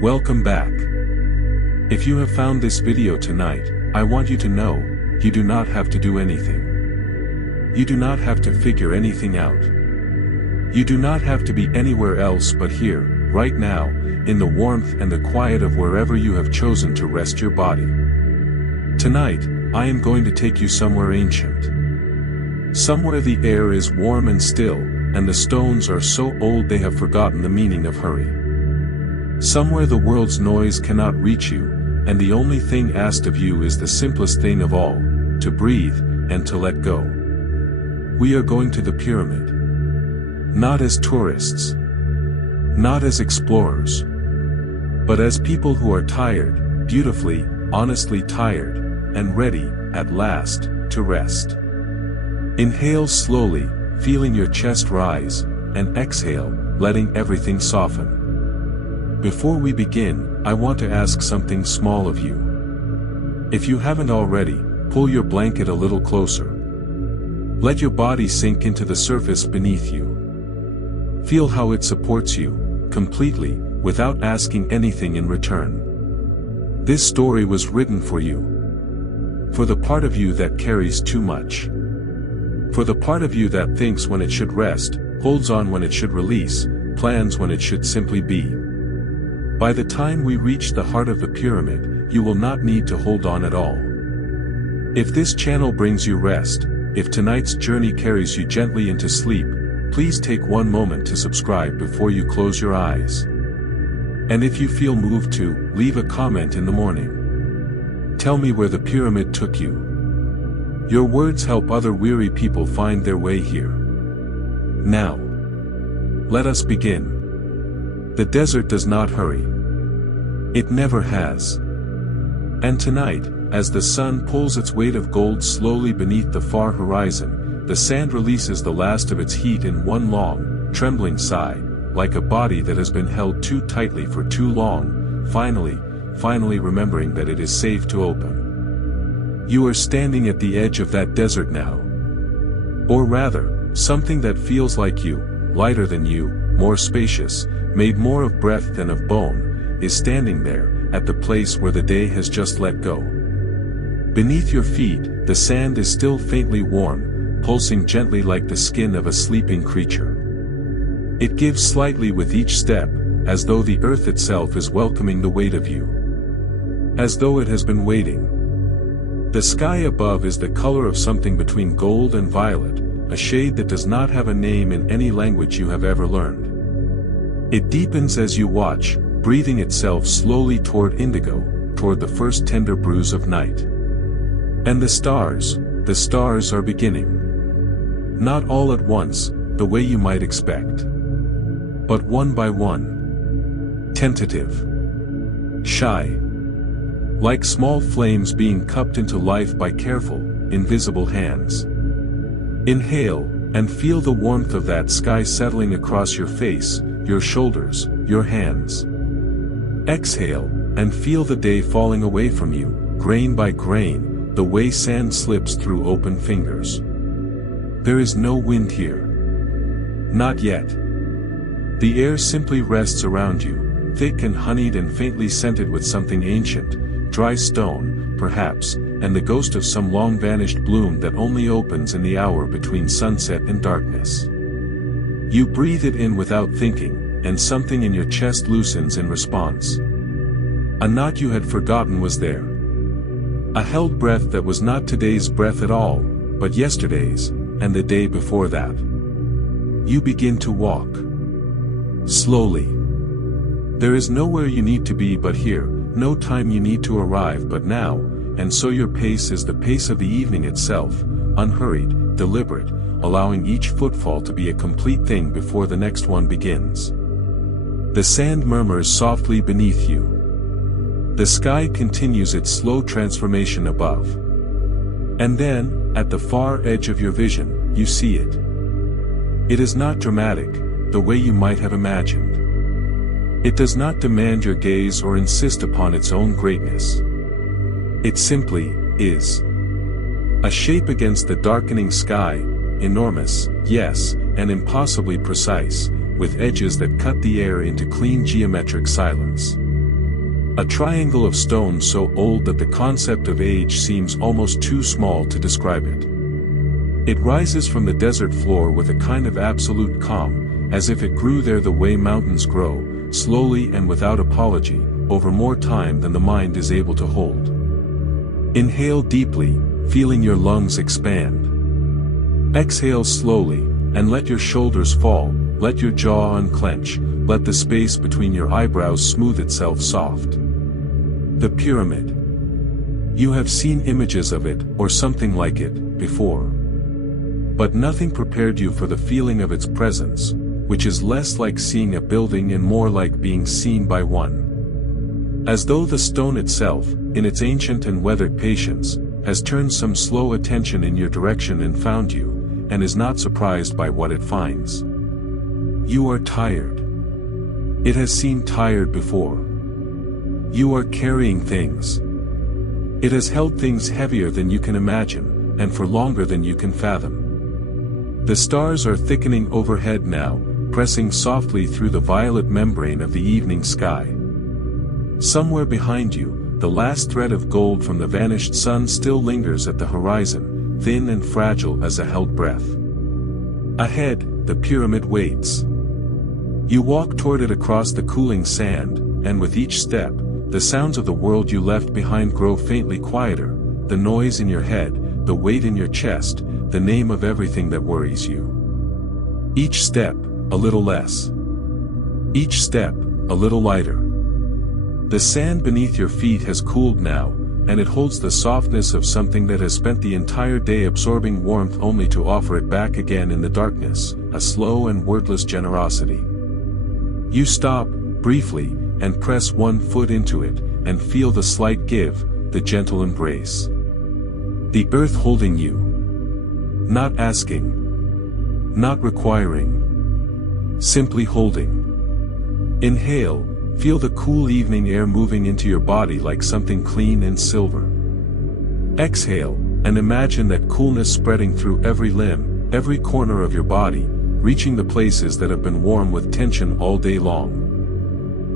Welcome back. If you have found this video tonight, I want you to know, you do not have to do anything. You do not have to figure anything out. You do not have to be anywhere else but here, right now, in the warmth and the quiet of wherever you have chosen to rest your body. Tonight, I am going to take you somewhere ancient. Somewhere the air is warm and still, and the stones are so old they have forgotten the meaning of hurry. Somewhere the world's noise cannot reach you, and the only thing asked of you is the simplest thing of all, to breathe, and to let go. We are going to the pyramid. Not as tourists. Not as explorers. But as people who are tired, beautifully, honestly tired, and ready, at last, to rest. Inhale slowly, feeling your chest rise, and exhale, letting everything soften. Before we begin, I want to ask something small of you. If you haven't already, pull your blanket a little closer. Let your body sink into the surface beneath you. Feel how it supports you, completely, without asking anything in return. This story was written for you. For the part of you that carries too much. For the part of you that thinks when it should rest, holds on when it should release, plans when it should simply be. By the time we reach the heart of the pyramid, you will not need to hold on at all. If this channel brings you rest, if tonight's journey carries you gently into sleep, please take one moment to subscribe before you close your eyes. And if you feel moved to, leave a comment in the morning. Tell me where the pyramid took you. Your words help other weary people find their way here. Now, let us begin. The desert does not hurry. It never has. And tonight, as the sun pulls its weight of gold slowly beneath the far horizon, the sand releases the last of its heat in one long, trembling sigh, like a body that has been held too tightly for too long, finally remembering that it is safe to open. You are standing at the edge of that desert now. Or rather, something that feels like you, lighter than you, more spacious, made more of breath than of bone, is standing there, at the place where the day has just let go. Beneath your feet, the sand is still faintly warm, pulsing gently like the skin of a sleeping creature. It gives slightly with each step, as though the earth itself is welcoming the weight of you. As though it has been waiting. The sky above is the color of something between gold and violet, a shade that does not have a name in any language you have ever learned. It deepens as you watch, breathing itself slowly toward indigo, toward the first tender bruise of night. And the stars are beginning. Not all at once, the way you might expect. But one by one. Tentative. Shy. Like small flames being cupped into life by careful, invisible hands. Inhale, and feel the warmth of that sky settling across your face, your shoulders, your hands. Exhale, and feel the day falling away from you, grain by grain, the way sand slips through open fingers. There is no wind here. Not yet. The air simply rests around you, thick and honeyed and faintly scented with something ancient, dry stone, perhaps, and the ghost of some long-vanished bloom that only opens in the hour between sunset and darkness. You breathe it in without thinking, and something in your chest loosens in response. A knot you had forgotten was there. A held breath that was not today's breath at all, but yesterday's, and the day before that. You begin to walk. Slowly. There is nowhere you need to be but here, no time you need to arrive but now, and so your pace is the pace of the evening itself, unhurried, deliberate, allowing each footfall to be a complete thing before the next one begins. The sand murmurs softly beneath you. The sky continues its slow transformation above. And then, at the far edge of your vision, you see it. It is not dramatic, the way you might have imagined. It does not demand your gaze or insist upon its own greatness. It simply is. A shape against the darkening sky, enormous, yes, and impossibly precise, with edges that cut the air into clean geometric silence. A triangle of stone so old that the concept of age seems almost too small to describe it. It rises from the desert floor with a kind of absolute calm, as if it grew there the way mountains grow, slowly and without apology, over more time than the mind is able to hold. Inhale deeply, feeling your lungs expand. Exhale slowly, and let your shoulders fall, let your jaw unclench, let the space between your eyebrows smooth itself soft. The pyramid. You have seen images of it, or something like it, before. But nothing prepared you for the feeling of its presence, which is less like seeing a building and more like being seen by one. As though the stone itself, in its ancient and weathered patience, has turned some slow attention in your direction and found you, and is not surprised by what it finds. You are tired. It has seemed tired before. You are carrying things. It has held things heavier than you can imagine, and for longer than you can fathom. The stars are thickening overhead now, pressing softly through the violet membrane of the evening sky. Somewhere behind you, the last thread of gold from the vanished sun still lingers at the horizon, thin and fragile as a held breath. Ahead, the pyramid waits. You walk toward it across the cooling sand, and with each step, the sounds of the world you left behind grow faintly quieter, the noise in your head, the weight in your chest, the name of everything that worries you. Each step, a little less. Each step, a little lighter. The sand beneath your feet has cooled now, and it holds the softness of something that has spent the entire day absorbing warmth only to offer it back again in the darkness, a slow and wordless generosity. You stop, briefly, and press one foot into it, and feel the slight give, the gentle embrace. The earth holding you. Not asking. Not requiring. Simply holding. Inhale, feel the cool evening air moving into your body like something clean and silver. Exhale, and imagine that coolness spreading through every limb, every corner of your body, reaching the places that have been warm with tension all day long.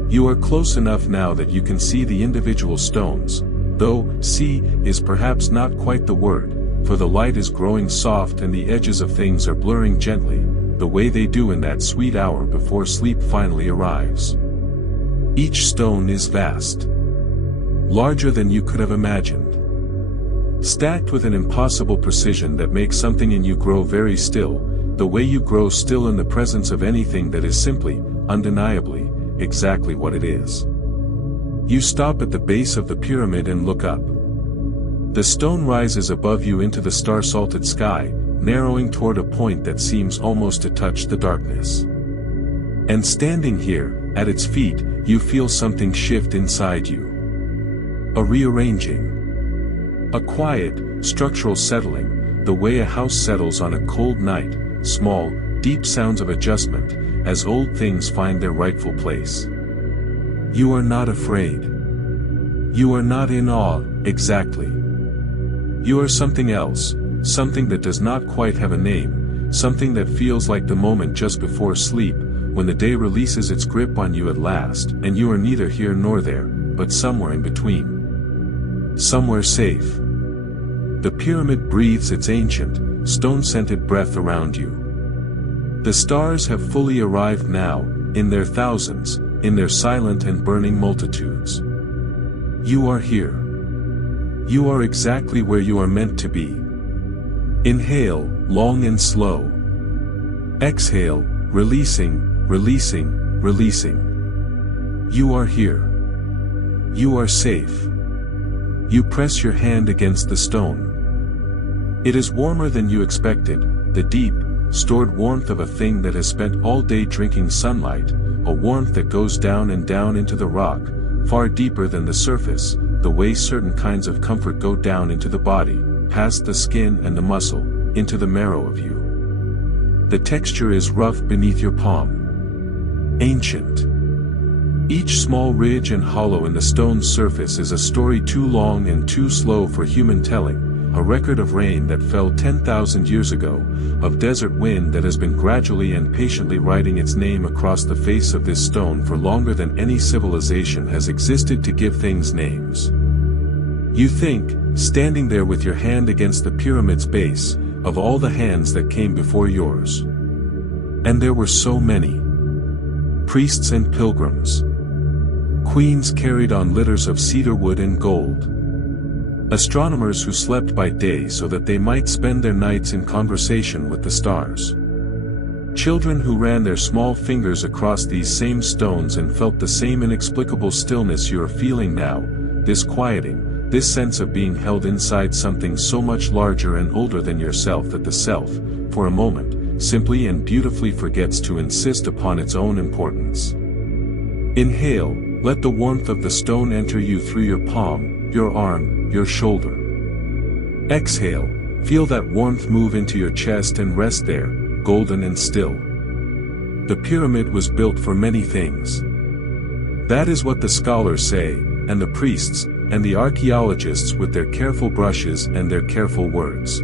You are close enough now that you can see the individual stones, though see is perhaps not quite the word, for the light is growing soft and the edges of things are blurring gently, the way they do in that sweet hour before sleep finally arrives. Each stone is vast. Larger than you could have imagined. Stacked with an impossible precision that makes something in you grow very still, the way you grow still in the presence of anything that is simply, undeniably, exactly what it is. You stop at the base of the pyramid and look up. The stone rises above you into the star-salted sky, narrowing toward a point that seems almost to touch the darkness. And standing here, at its feet, you feel something shift inside you. A rearranging. A quiet, structural settling, the way a house settles on a cold night, small, deep sounds of adjustment, as old things find their rightful place. You are not afraid. You are not in awe, exactly. You are something else, something that does not quite have a name, something that feels like the moment just before sleep, when the day releases its grip on you at last, and you are neither here nor there, but somewhere in between. Somewhere safe. The pyramid breathes its ancient, stone-scented breath around you. The stars have fully arrived now, in their thousands, in their silent and burning multitudes. You are here. You are exactly where you are meant to be. Inhale, long and slow. Exhale, releasing, releasing, releasing. You are here. You are safe. You press your hand against the stone. It is warmer than you expected, the deep, stored warmth of a thing that has spent all day drinking sunlight, a warmth that goes down and down into the rock, far deeper than the surface, the way certain kinds of comfort go down into the body, past the skin and the muscle, into the marrow of you. The texture is rough beneath your palm. Ancient. Each small ridge and hollow in the stone's surface is a story too long and too slow for human telling, a record of rain that fell 10,000 years ago, of desert wind that has been gradually and patiently writing its name across the face of this stone for longer than any civilization has existed to give things names. You think, standing there with your hand against the pyramid's base, of all the hands that came before yours. And there were so many. Priests and pilgrims. Queens carried on litters of cedar wood and gold. Astronomers who slept by day so that they might spend their nights in conversation with the stars. Children who ran their small fingers across these same stones and felt the same inexplicable stillness you are feeling now, this quieting, this sense of being held inside something so much larger and older than yourself that the self, for a moment, simply and beautifully forgets to insist upon its own importance. Inhale, let the warmth of the stone enter you through your palm, your arm, your shoulder. Exhale, feel that warmth move into your chest and rest there, golden and still. The pyramid was built for many things. That is what the scholars say, and the priests, and the archaeologists with their careful brushes and their careful words.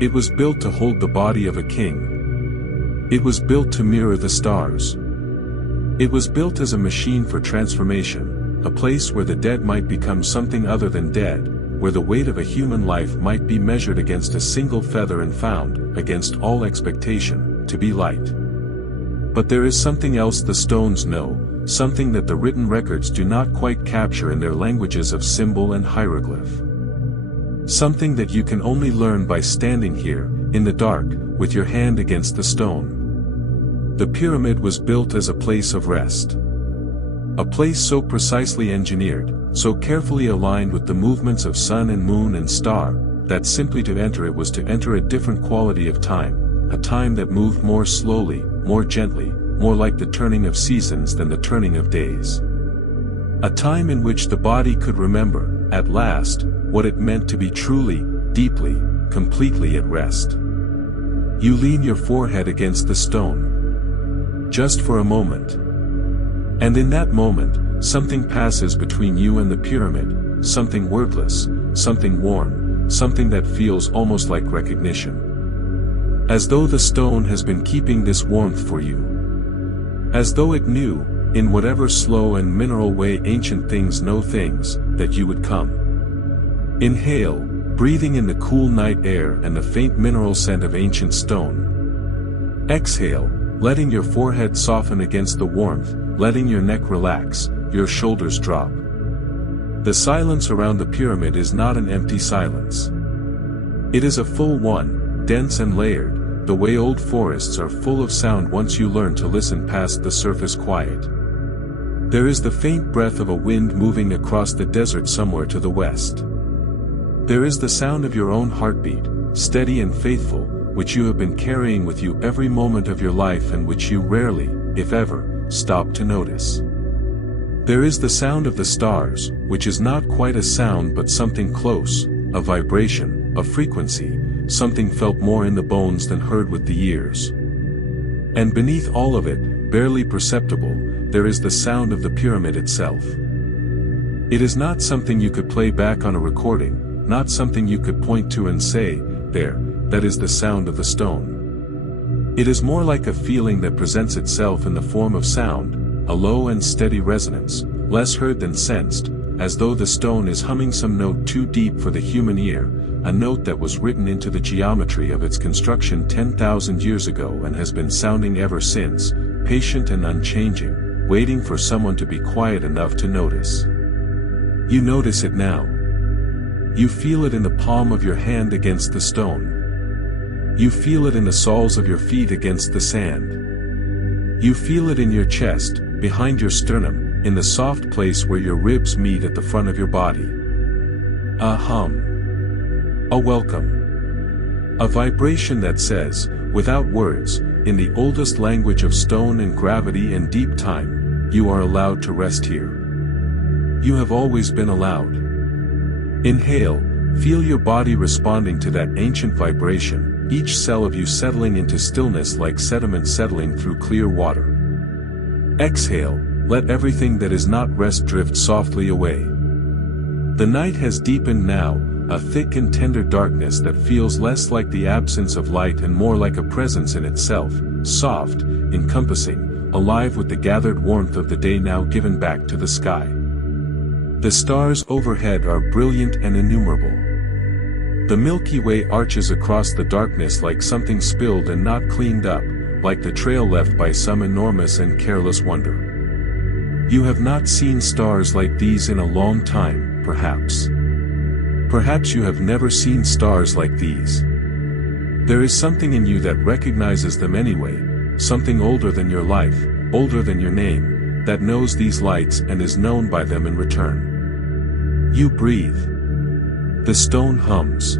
It was built to hold the body of a king. It was built to mirror the stars. It was built as a machine for transformation, a place where the dead might become something other than dead, where the weight of a human life might be measured against a single feather and found, against all expectation, to be light. But there is something else the stones know, something that the written records do not quite capture in their languages of symbol and hieroglyph. Something that you can only learn by standing here, in the dark, with your hand against the stone. The pyramid was built as a place of rest. A place so precisely engineered, so carefully aligned with the movements of sun and moon and star, that simply to enter it was to enter a different quality of time, a time that moved more slowly, more gently, more like the turning of seasons than the turning of days. A time in which the body could remember, at last, what it meant to be truly, deeply, completely at rest. You lean your forehead against the stone. Just for a moment. And in that moment, something passes between you and the pyramid, something wordless, something warm, something that feels almost like recognition. As though the stone has been keeping this warmth for you. As though it knew, in whatever slow and mineral way ancient things know things, that you would come. Inhale, breathing in the cool night air and the faint mineral scent of ancient stone. Exhale, letting your forehead soften against the warmth, letting your neck relax, your shoulders drop. The silence around the pyramid is not an empty silence. It is a full one, dense and layered, the way old forests are full of sound once you learn to listen past the surface quiet. There is the faint breath of a wind moving across the desert somewhere to the west. There is the sound of your own heartbeat, steady and faithful, which you have been carrying with you every moment of your life and which you rarely, if ever, stop to notice. There is the sound of the stars, which is not quite a sound but something close, a vibration, a frequency, something felt more in the bones than heard with the ears. And beneath all of it, barely perceptible, there is the sound of the pyramid itself. It is not something you could play back on a recording, not something you could point to and say, there, that is the sound of the stone. It is more like a feeling that presents itself in the form of sound, a low and steady resonance, less heard than sensed, as though the stone is humming some note too deep for the human ear, a note that was written into the geometry of its construction 10,000 years ago and has been sounding ever since, patient and unchanging, waiting for someone to be quiet enough to notice. You notice it now. You feel it in the palm of your hand against the stone. You feel it in the soles of your feet against the sand. You feel it in your chest, behind your sternum, in the soft place where your ribs meet at the front of your body. A hum. A welcome. A vibration that says, without words, in the oldest language of stone and gravity and deep time, you are allowed to rest here. You have always been allowed. Inhale, feel your body responding to that ancient vibration, each cell of you settling into stillness like sediment settling through clear water. Exhale, let everything that is not rest drift softly away. The night has deepened now, a thick and tender darkness that feels less like the absence of light and more like a presence in itself, soft, encompassing, alive with the gathered warmth of the day now given back to the sky. The stars overhead are brilliant and innumerable. The Milky Way arches across the darkness like something spilled and not cleaned up, like the trail left by some enormous and careless wonder. You have not seen stars like these in a long time, perhaps. Perhaps you have never seen stars like these. There is something in you that recognizes them anyway, something older than your life, older than your name, that knows these lights and is known by them in return. You breathe. The stone hums.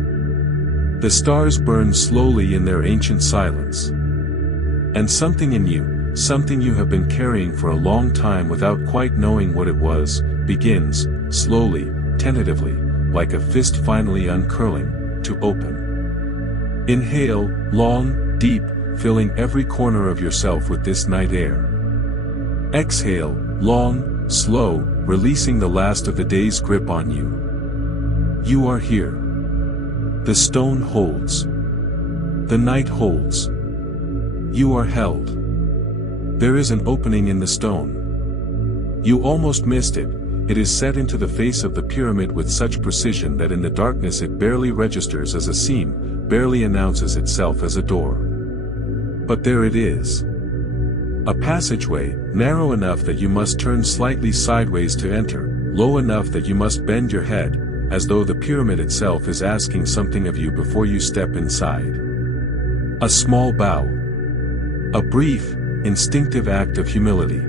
The stars burn slowly in their ancient silence. And something in you, something you have been carrying for a long time without quite knowing what it was, begins, slowly, tentatively, like a fist finally uncurling, to open. Inhale, long, deep, filling every corner of yourself with this night air. Exhale, long, slow, releasing the last of the day's grip on you. You are here. The stone holds. The night holds. You are held. There is an opening in the stone. You almost missed it. It is set into the face of the pyramid with such precision that in the darkness it barely registers as a seam, barely announces itself as a door. But there it is. A passageway, narrow enough that you must turn slightly sideways to enter, low enough that you must bend your head, as though the pyramid itself is asking something of you before you step inside. A small bow. A brief, instinctive act of humility.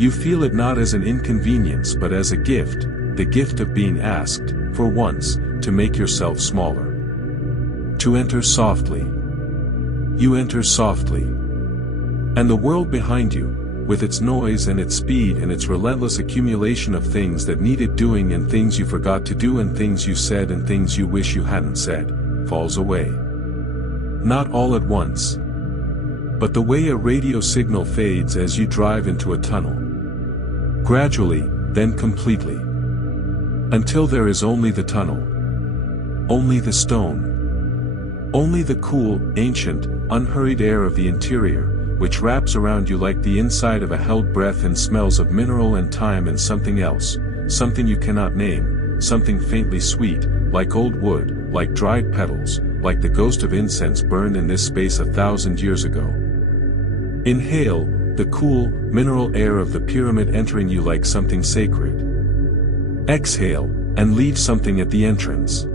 You feel it not as an inconvenience but as a gift, the gift of being asked, for once, to make yourself smaller. To enter softly. You enter softly. And the world behind you, with its noise and its speed and its relentless accumulation of things that needed doing and things you forgot to do and things you said and things you wish you hadn't said, falls away. Not all at once. But the way a radio signal fades as you drive into a tunnel. Gradually, then completely. Until there is only the tunnel. Only the stone. Only the cool, ancient, unhurried air of the interior, which wraps around you like the inside of a held breath and smells of mineral and time and something else, something you cannot name, something faintly sweet, like old wood, like dried petals, like the ghost of incense burned in this space 1,000 years ago. Inhale, the cool, mineral air of the pyramid entering you like something sacred. Exhale, and leave something at the entrance.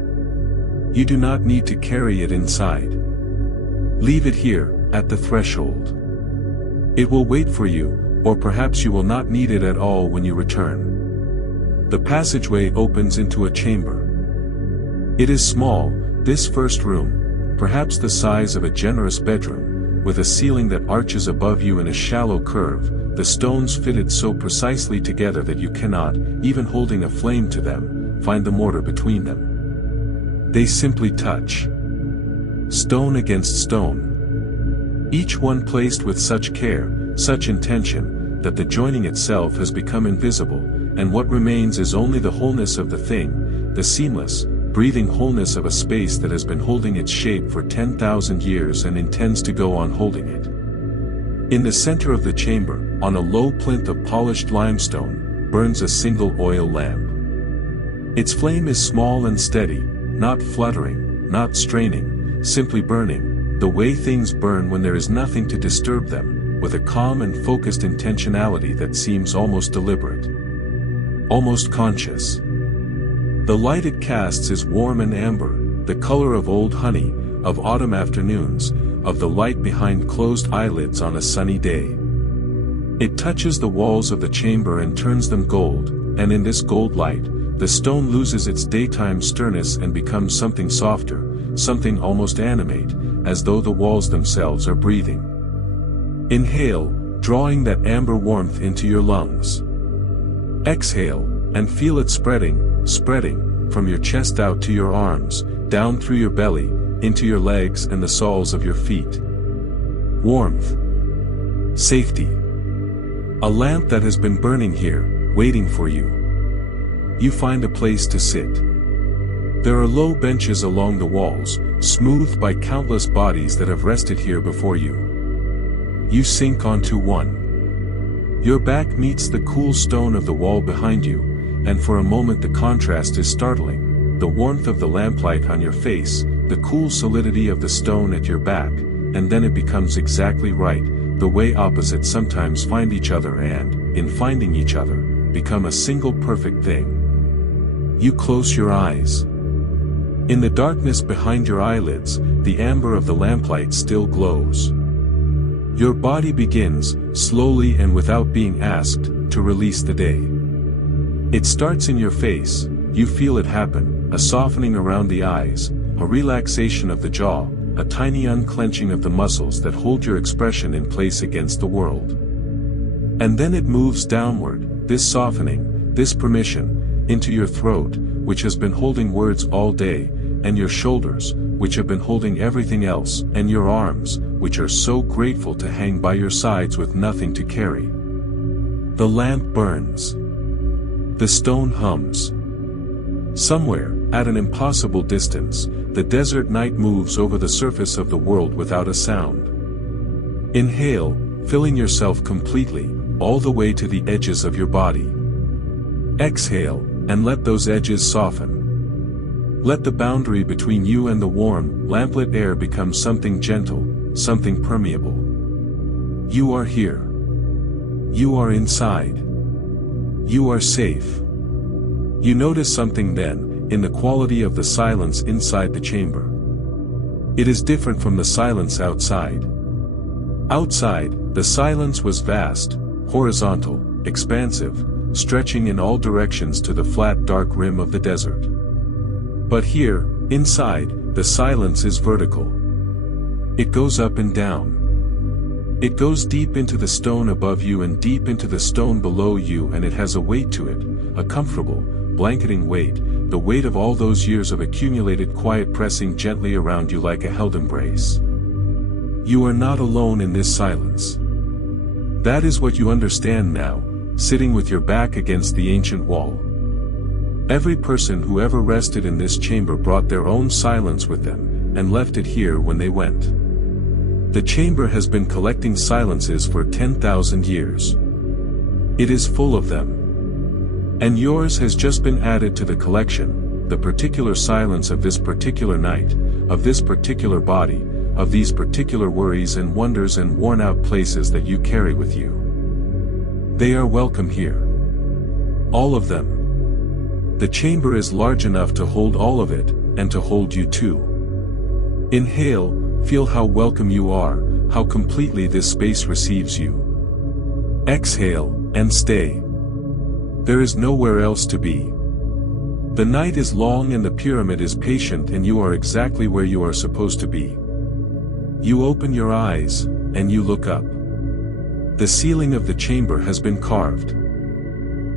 You do not need to carry it inside. Leave it here, at the threshold. It will wait for you, or perhaps you will not need it at all when you return. The passageway opens into a chamber. It is small, this first room, perhaps the size of a generous bedroom, with a ceiling that arches above you in a shallow curve, the stones fitted so precisely together that you cannot, even holding a flame to them, find the mortar between them. They simply touch. Stone against stone. Each one placed with such care, such intention, that the joining itself has become invisible, and what remains is only the wholeness of the thing, the seamless, breathing wholeness of a space that has been holding its shape for 10,000 years and intends to go on holding it. In the center of the chamber, on a low plinth of polished limestone, burns a single oil lamp. Its flame is small and steady, not fluttering, not straining, simply burning, the way things burn when there is nothing to disturb them, with a calm and focused intentionality that seems almost deliberate. Almost conscious. The light it casts is warm and amber, the color of old honey, of autumn afternoons, of the light behind closed eyelids on a sunny day. It touches the walls of the chamber and turns them gold, and in this gold light, the stone loses its daytime sternness and becomes something softer, something almost animate, as though the walls themselves are breathing. Inhale, drawing that amber warmth into your lungs. Exhale, and feel it spreading, spreading, from your chest out to your arms, down through your belly, into your legs and the soles of your feet. Warmth. Safety. A lamp that has been burning here, waiting for you. You find a place to sit. There are low benches along the walls, smoothed by countless bodies that have rested here before you. You sink onto one. Your back meets the cool stone of the wall behind you, and for a moment the contrast is startling. The warmth of the lamplight on your face, the cool solidity of the stone at your back, and then it becomes exactly right, the way opposites sometimes find each other and, in finding each other, become a single perfect thing. You close your eyes. In the darkness behind your eyelids, the amber of the lamplight still glows. Your body begins, slowly and without being asked, to release the day. It starts in your face, you feel it happen, a softening around the eyes, a relaxation of the jaw, a tiny unclenching of the muscles that hold your expression in place against the world. And then it moves downward, this softening, this permission, into your throat, which has been holding words all day, and your shoulders, which have been holding everything else, and your arms, which are so grateful to hang by your sides with nothing to carry. The lamp burns. The stone hums. Somewhere, at an impossible distance, the desert night moves over the surface of the world without a sound. Inhale, filling yourself completely, all the way to the edges of your body. Exhale, and let those edges soften. Let the boundary between you and the warm, lamplit air become something gentle, something permeable. You are here. You are inside. You are safe. You notice something then, in the quality of the silence inside the chamber. It is different from the silence outside. Outside, the silence was vast, horizontal, expansive, stretching in all directions to the flat dark rim of the desert. But here, inside, the silence is vertical. It goes up and down. It goes deep into the stone above you and deep into the stone below you, and it has a weight to it, a comfortable, blanketing weight, the weight of all those years of accumulated quiet pressing gently around you like a held embrace. You are not alone in this silence. That is what you understand now, sitting with your back against the ancient wall. Every person who ever rested in this chamber brought their own silence with them, and left it here when they went. The chamber has been collecting silences for 10,000 years. It is full of them. And yours has just been added to the collection, the particular silence of this particular night, of this particular body, of these particular worries and wonders and worn-out places that you carry with you. They are welcome here. All of them. The chamber is large enough to hold all of it, and to hold you too. Inhale, feel how welcome you are, how completely this space receives you. Exhale, and stay. There is nowhere else to be. The night is long and the pyramid is patient, and you are exactly where you are supposed to be. You open your eyes, and you look up. The ceiling of the chamber has been carved.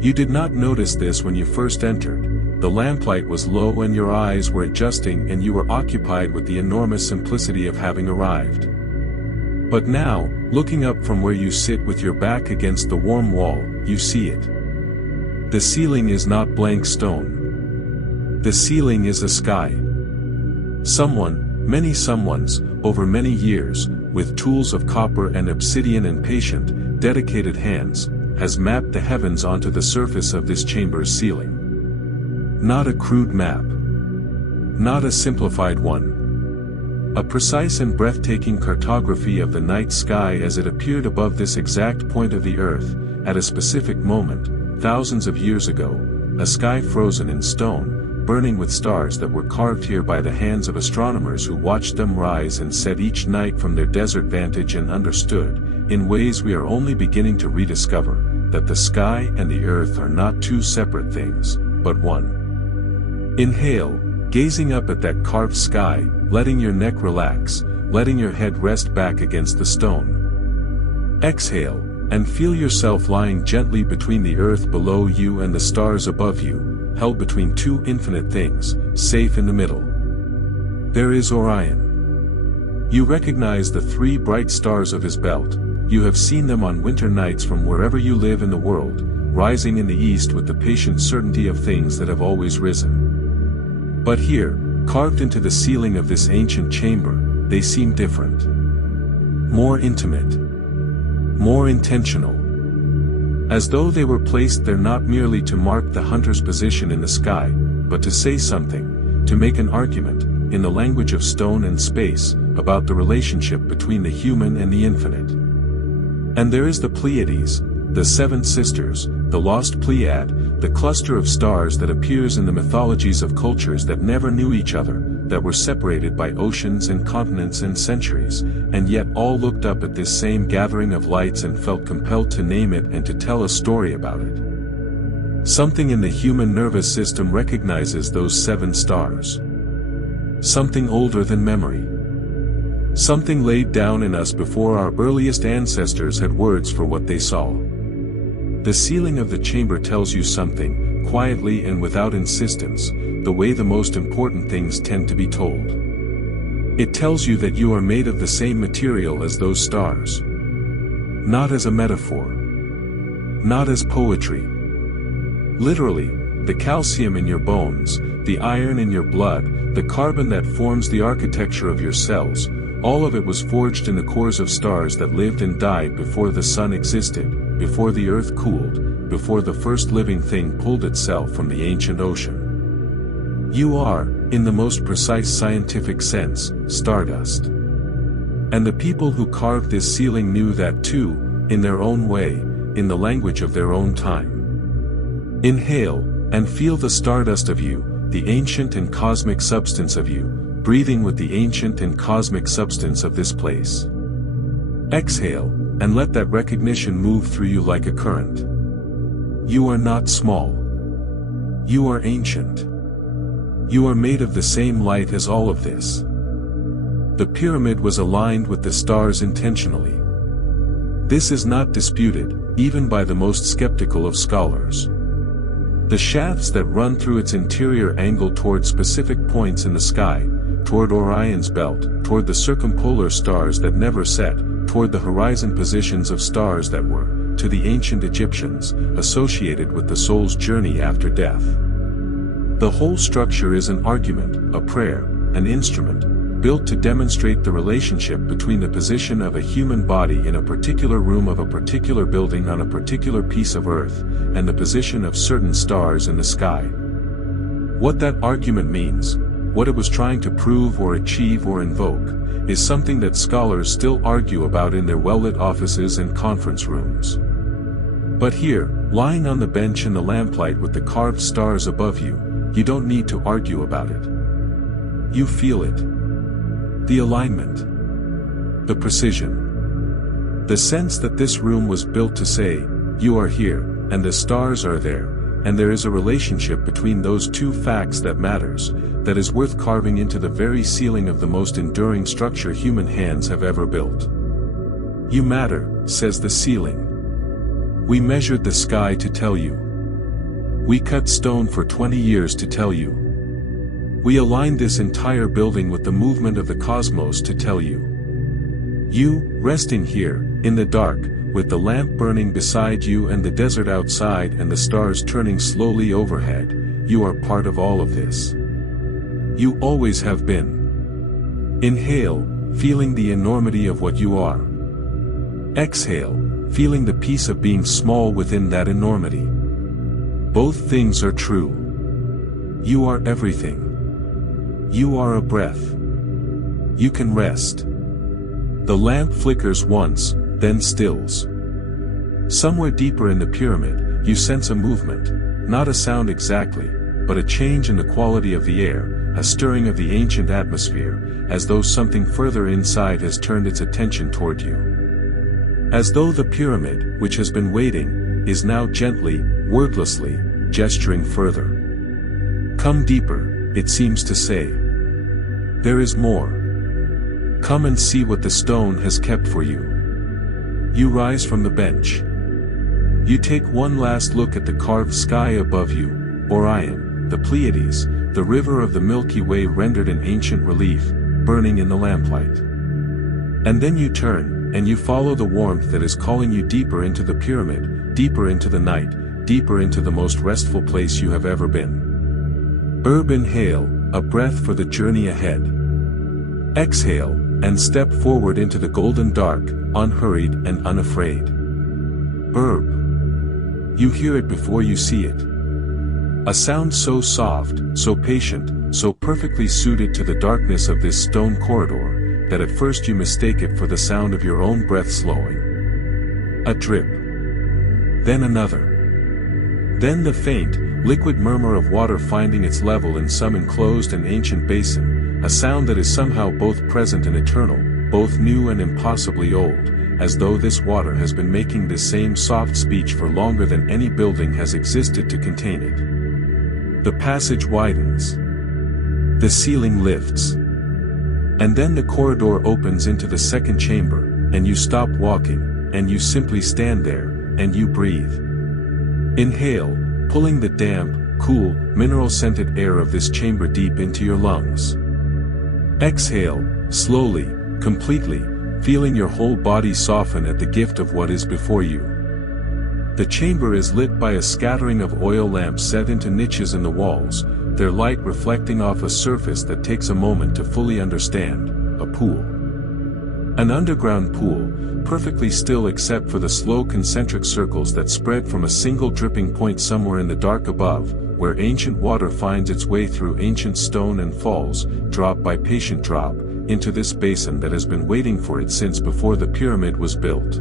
You did not notice this when you first entered. The lamplight was low and your eyes were adjusting, and you were occupied with the enormous simplicity of having arrived. But now, looking up from where you sit with your back against the warm wall, you see it. The ceiling is not blank stone. The ceiling is a sky. Someone, many someones, over many years, with tools of copper and obsidian and patient, dedicated hands, has mapped the heavens onto the surface of this chamber's ceiling. Not a crude map. Not a simplified one. A precise and breathtaking cartography of the night sky as it appeared above this exact point of the earth, at a specific moment, thousands of years ago, a sky frozen in stone, burning with stars that were carved here by the hands of astronomers who watched them rise and set each night from their desert vantage and understood, in ways we are only beginning to rediscover, that the sky and the earth are not two separate things, but one. Inhale, gazing up at that carved sky, letting your neck relax, letting your head rest back against the stone. Exhale, and feel yourself lying gently between the earth below you and the stars above you, held between two infinite things, safe in the middle. There is Orion. You recognize the three bright stars of his belt. You have seen them on winter nights from wherever you live in the world, rising in the east with the patient certainty of things that have always risen. But here, carved into the ceiling of this ancient chamber, they seem different. More intimate. More intentional. As though they were placed there not merely to mark the hunter's position in the sky, but to say something, to make an argument, in the language of stone and space, about the relationship between the human and the infinite. And there is the Pleiades, the seven sisters, the lost Pleiad, the cluster of stars that appears in the mythologies of cultures that never knew each other, that were separated by oceans and continents and centuries, and yet all looked up at this same gathering of lights and felt compelled to name it and to tell a story about it. Something in the human nervous system recognizes those seven stars. Something older than memory. Something laid down in us before our earliest ancestors had words for what they saw. The ceiling of the chamber tells you something, quietly and without insistence, the way the most important things tend to be told. It tells you that you are made of the same material as those stars. Not as a metaphor. Not as poetry. Literally, the calcium in your bones, the iron in your blood, the carbon that forms the architecture of your cells, all of it was forged in the cores of stars that lived and died before the sun existed, before the earth cooled, before the first living thing pulled itself from the ancient ocean. You are, in the most precise scientific sense, stardust. And the people who carved this ceiling knew that too, in their own way, in the language of their own time. Inhale, and feel the stardust of you, the ancient and cosmic substance of you, breathing with the ancient and cosmic substance of this place. Exhale, and let that recognition move through you like a current. You are not small. You are ancient. You are made of the same light as all of this. The pyramid was aligned with the stars intentionally. This is not disputed, even by the most skeptical of scholars. The shafts that run through its interior angle toward specific points in the sky, toward Orion's belt, toward the circumpolar stars that never set, toward the horizon positions of stars that were, to the ancient Egyptians, associated with the soul's journey after death. The whole structure is an argument, a prayer, an instrument, built to demonstrate the relationship between the position of a human body in a particular room of a particular building on a particular piece of earth, and the position of certain stars in the sky. What that argument means, what it was trying to prove or achieve or invoke, is something that scholars still argue about in their well-lit offices and conference rooms. But here, lying on the bench in the lamplight with the carved stars above you, you don't need to argue about it. You feel it. The alignment. The precision. The sense that this room was built to say, you are here, and the stars are there, and there is a relationship between those two facts that matters, that is worth carving into the very ceiling of the most enduring structure human hands have ever built. You matter, says the ceiling. We measured the sky to tell you. We cut stone for 20 years to tell you. We aligned this entire building with the movement of the cosmos to tell you. You, resting here, in the dark, with the lamp burning beside you and the desert outside and the stars turning slowly overhead, you are part of all of this. You always have been. Inhale, feeling the enormity of what you are. Exhale, feeling the peace of being small within that enormity. Both things are true. You are everything. You are a breath. You can rest. The lamp flickers once, then stills. Somewhere deeper in the pyramid, you sense a movement, not a sound exactly, but a change in the quality of the air, a stirring of the ancient atmosphere, as though something further inside has turned its attention toward you. As though the pyramid, which has been waiting, is now gently, wordlessly, gesturing further. Come deeper, it seems to say. There is more. Come and see what the stone has kept for you. You rise from the bench. You take one last look at the carved sky above you, Orion, the Pleiades, the river of the Milky Way rendered in ancient relief, burning in the lamplight. And then you turn, and you follow the warmth that is calling you deeper into the pyramid, deeper into the night, deeper into the most restful place you have ever been. Inhale, a breath for the journey ahead. Exhale, and step forward into the golden dark, unhurried and unafraid. You hear it before you see it. A sound so soft, so patient, so perfectly suited to the darkness of this stone corridor, that at first you mistake it for the sound of your own breath slowing. A drip. Then another. Then the faint, liquid murmur of water finding its level in some enclosed and ancient basin, a sound that is somehow both present and eternal, both new and impossibly old, as though this water has been making this same soft speech for longer than any building has existed to contain it. The passage widens. The ceiling lifts. And then the corridor opens into the second chamber, and you stop walking, and you simply stand there, and you breathe. Inhale, pulling the damp, cool, mineral-scented air of this chamber deep into your lungs. Exhale, slowly, completely, feeling your whole body soften at the gift of what is before you. The chamber is lit by a scattering of oil lamps set into niches in the walls, their light reflecting off a surface that takes a moment to fully understand: a pool. An underground pool, perfectly still except for the slow concentric circles that spread from a single dripping point somewhere in the dark above, where ancient water finds its way through ancient stone and falls, drop by patient drop, into this basin that has been waiting for it since before the pyramid was built.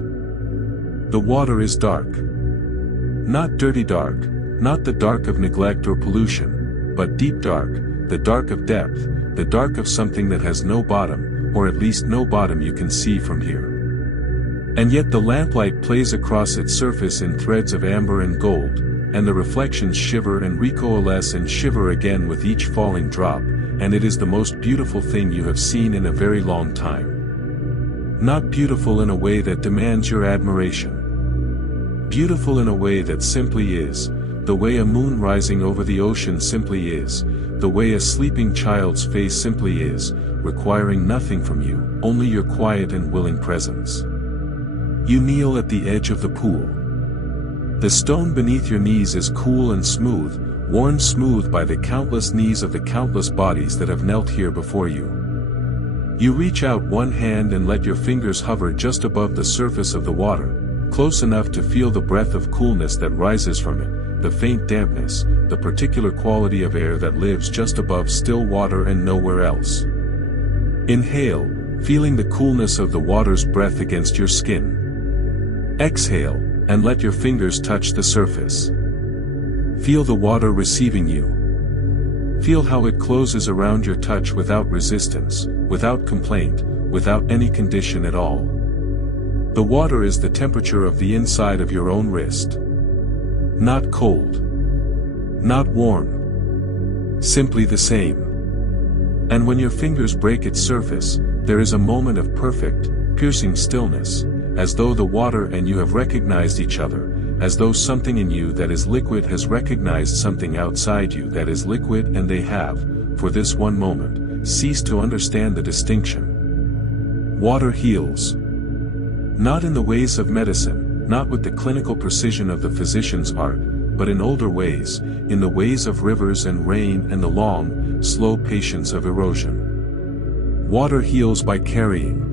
The water is dark. Not dirty dark, not the dark of neglect or pollution, but deep dark, the dark of depth, the dark of something that has no bottom, or at least no bottom you can see from here. And yet the lamplight plays across its surface in threads of amber and gold, and the reflections shiver and recoalesce and shiver again with each falling drop, and it is the most beautiful thing you have seen in a very long time. Not beautiful in a way that demands your admiration. Beautiful in a way that simply is, the way a moon rising over the ocean simply is, the way a sleeping child's face simply is, requiring nothing from you, only your quiet and willing presence. You kneel at the edge of the pool. The stone beneath your knees is cool and smooth, worn smooth by the countless knees of the countless bodies that have knelt here before you. You reach out one hand and let your fingers hover just above the surface of the water, close enough to feel the breath of coolness that rises from it, the faint dampness, the particular quality of air that lives just above still water and nowhere else. Inhale, feeling the coolness of the water's breath against your skin. Exhale, and let your fingers touch the surface. Feel the water receiving you. Feel how it closes around your touch without resistance, without complaint, without any condition at all. The water is the temperature of the inside of your own wrist. Not cold. Not warm. Simply the same. And when your fingers break its surface, there is a moment of perfect, piercing stillness, as though the water and you have recognized each other, as though something in you that is liquid has recognized something outside you that is liquid, and they have, for this one moment, ceased to understand the distinction. Water heals. Not in the ways of medicine, not with the clinical precision of the physician's art, but in older ways, in the ways of rivers and rain and the long, slow patience of erosion. Water heals by carrying.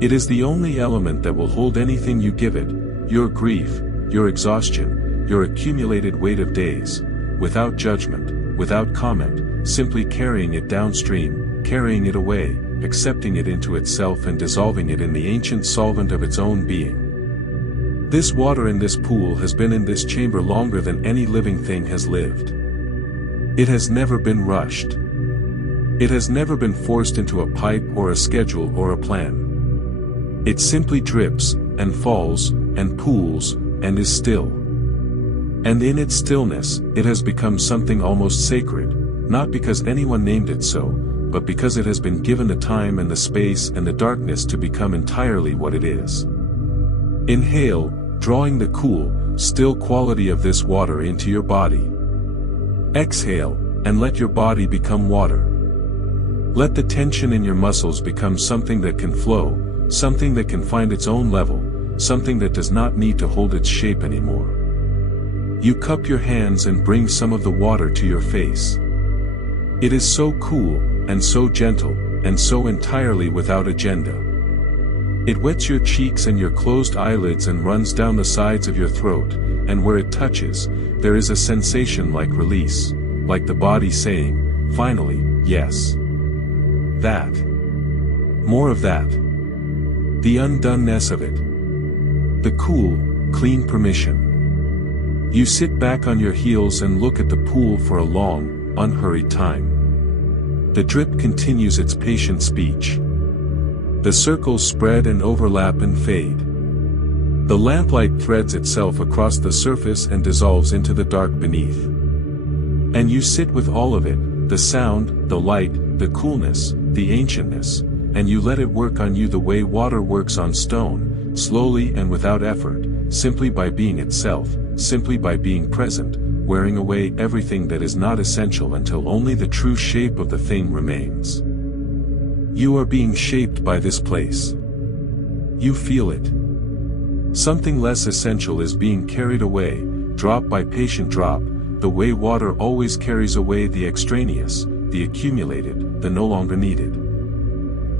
It is the only element that will hold anything you give it, your grief, your exhaustion, your accumulated weight of days, without judgment, without comment, simply carrying it downstream, carrying it away, accepting it into itself and dissolving it in the ancient solvent of its own being. This water in this pool has been in this chamber longer than any living thing has lived. It has never been rushed. It has never been forced into a pipe or a schedule or a plan. It simply drips, and falls, and pools, and is still. And in its stillness, it has become something almost sacred, not because anyone named it so, but because it has been given the time and the space and the darkness to become entirely what it is. Inhale, drawing the cool, still quality of this water into your body. Exhale, and let your body become water. Let the tension in your muscles become something that can flow, something that can find its own level, something that does not need to hold its shape anymore. You cup your hands and bring some of the water to your face. It is so cool, and so gentle, and so entirely without agenda. It wets your cheeks and your closed eyelids and runs down the sides of your throat, and where it touches, there is a sensation like release, like the body saying, finally, yes. That. More of that. The undoneness of it. The cool, clean permission. You sit back on your heels and look at the pool for a long, unhurried time. The drip continues its patient speech. The circles spread and overlap and fade. The lamplight threads itself across the surface and dissolves into the dark beneath. And you sit with all of it, the sound, the light, the coolness, the ancientness, and you let it work on you the way water works on stone, slowly and without effort, simply by being itself, simply by being present, wearing away everything that is not essential until only the true shape of the thing remains. You are being shaped by this place. You feel it. Something less essential is being carried away, drop by patient drop, the way water always carries away the extraneous, the accumulated, the no longer needed.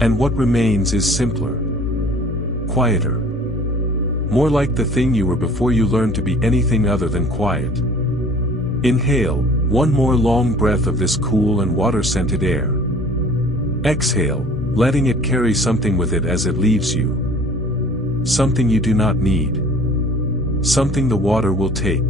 And what remains is simpler. Quieter. More like the thing you were before you learned to be anything other than quiet. Inhale, one more long breath of this cool and water-scented air. Exhale, letting it carry something with it as it leaves you. Something you do not need. Something the water will take.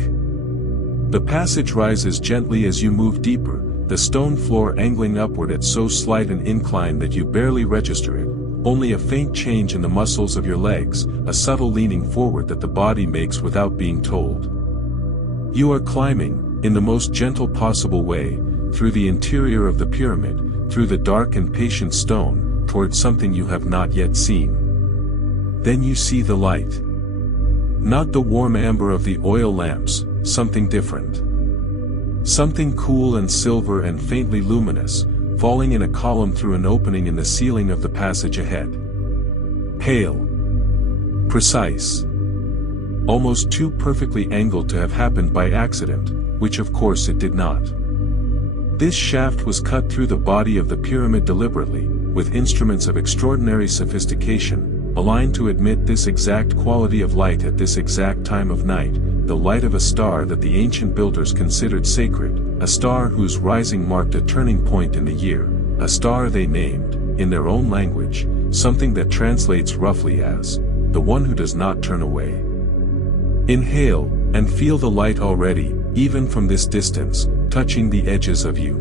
The passage rises gently as you move deeper, the stone floor angling upward at so slight an incline that you barely register it, only a faint change in the muscles of your legs, a subtle leaning forward that the body makes without being told. You are climbing, in the most gentle possible way, through the interior of the pyramid, through the dark and patient stone, towards something you have not yet seen. Then you see the light. Not the warm amber of the oil lamps, something different. Something cool and silver and faintly luminous, falling in a column through an opening in the ceiling of the passage ahead. Pale. Precise. Almost too perfectly angled to have happened by accident, which of course it did not. This shaft was cut through the body of the pyramid deliberately, with instruments of extraordinary sophistication, aligned to admit this exact quality of light at this exact time of night, the light of a star that the ancient builders considered sacred, a star whose rising marked a turning point in the year, a star they named, in their own language, something that translates roughly as, the one who does not turn away. Inhale, and feel the light already, even from this distance, touching the edges of you.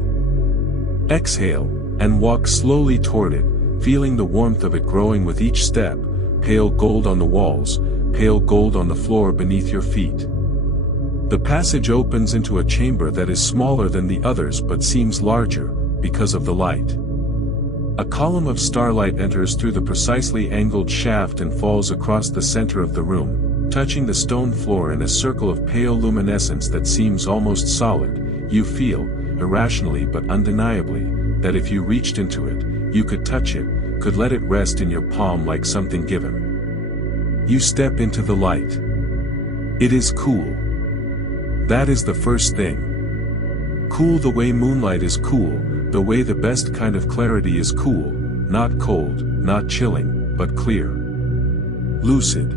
Exhale, and walk slowly toward it, feeling the warmth of it growing with each step, pale gold on the walls, pale gold on the floor beneath your feet. The passage opens into a chamber that is smaller than the others but seems larger, because of the light. A column of starlight enters through the precisely angled shaft and falls across the center of the room, touching the stone floor in a circle of pale luminescence that seems almost solid. You feel, irrationally but undeniably, that if you reached into it, you could touch it, could let it rest in your palm like something given. You step into the light. It is cool. That is the first thing. Cool the way moonlight is cool, the way the best kind of clarity is cool, not cold, not chilling, but clear. Lucid.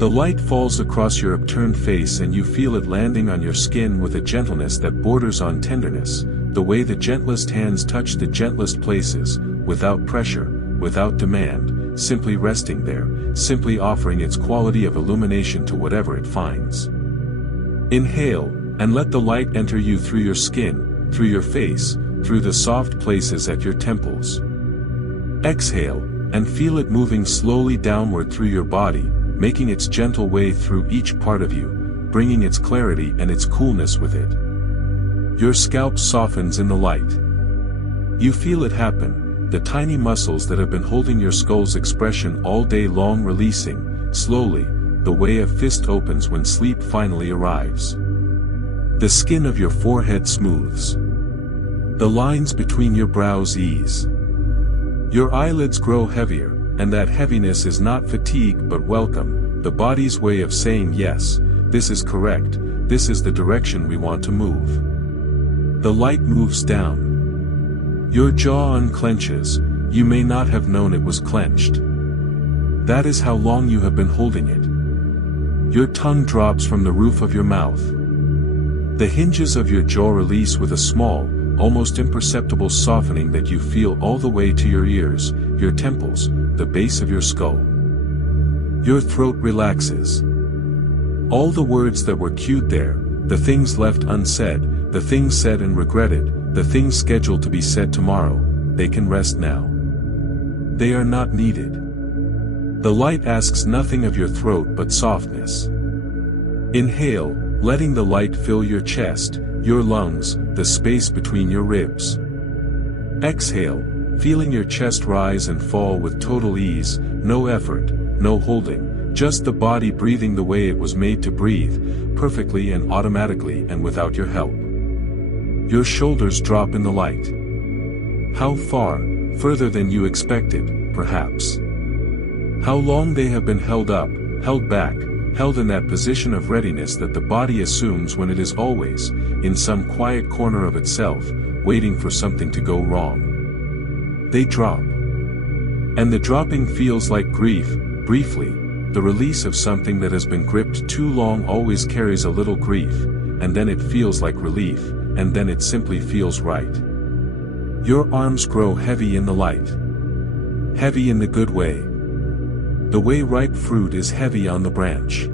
The light falls across your upturned face and you feel it landing on your skin with a gentleness that borders on tenderness, the way the gentlest hands touch the gentlest places, without pressure, without demand, simply resting there, simply offering its quality of illumination to whatever it finds. Inhale, and let the light enter you through your skin, through your face, through the soft places at your temples. Exhale, and feel it moving slowly downward through your body, making its gentle way through each part of you, bringing its clarity and its coolness with it. Your scalp softens in the light. You feel it happen, the tiny muscles that have been holding your skull's expression all day long releasing, slowly, the way a fist opens when sleep finally arrives. The skin of your forehead smooths. The lines between your brows ease. Your eyelids grow heavier, and that heaviness is not fatigue but welcome, the body's way of saying yes, this is correct, this is the direction we want to move. The light moves down. Your jaw unclenches, you may not have known it was clenched. That is how long you have been holding it. Your tongue drops from the roof of your mouth. The hinges of your jaw release with a small, almost imperceptible softening that you feel all the way to your ears, your temples, the base of your skull. Your throat relaxes. All the words that were cued there, the things left unsaid, the things said and regretted, the things scheduled to be said tomorrow, they can rest now. They are not needed. The light asks nothing of your throat but softness. Inhale, letting the light fill your chest, your lungs, the space between your ribs. Exhale, feeling your chest rise and fall with total ease, no effort, no holding, just the body breathing the way it was made to breathe, perfectly and automatically and without your help. Your shoulders drop in the light. How far, further than you expected, perhaps. How long they have been held up, held back, held in that position of readiness that the body assumes when it is always, in some quiet corner of itself, waiting for something to go wrong. They drop. And the dropping feels like grief, briefly, the release of something that has been gripped too long always carries a little grief, and then it feels like relief, and then it simply feels right. Your arms grow heavy in the light. Heavy in the good way. The way ripe fruit is heavy on the branch.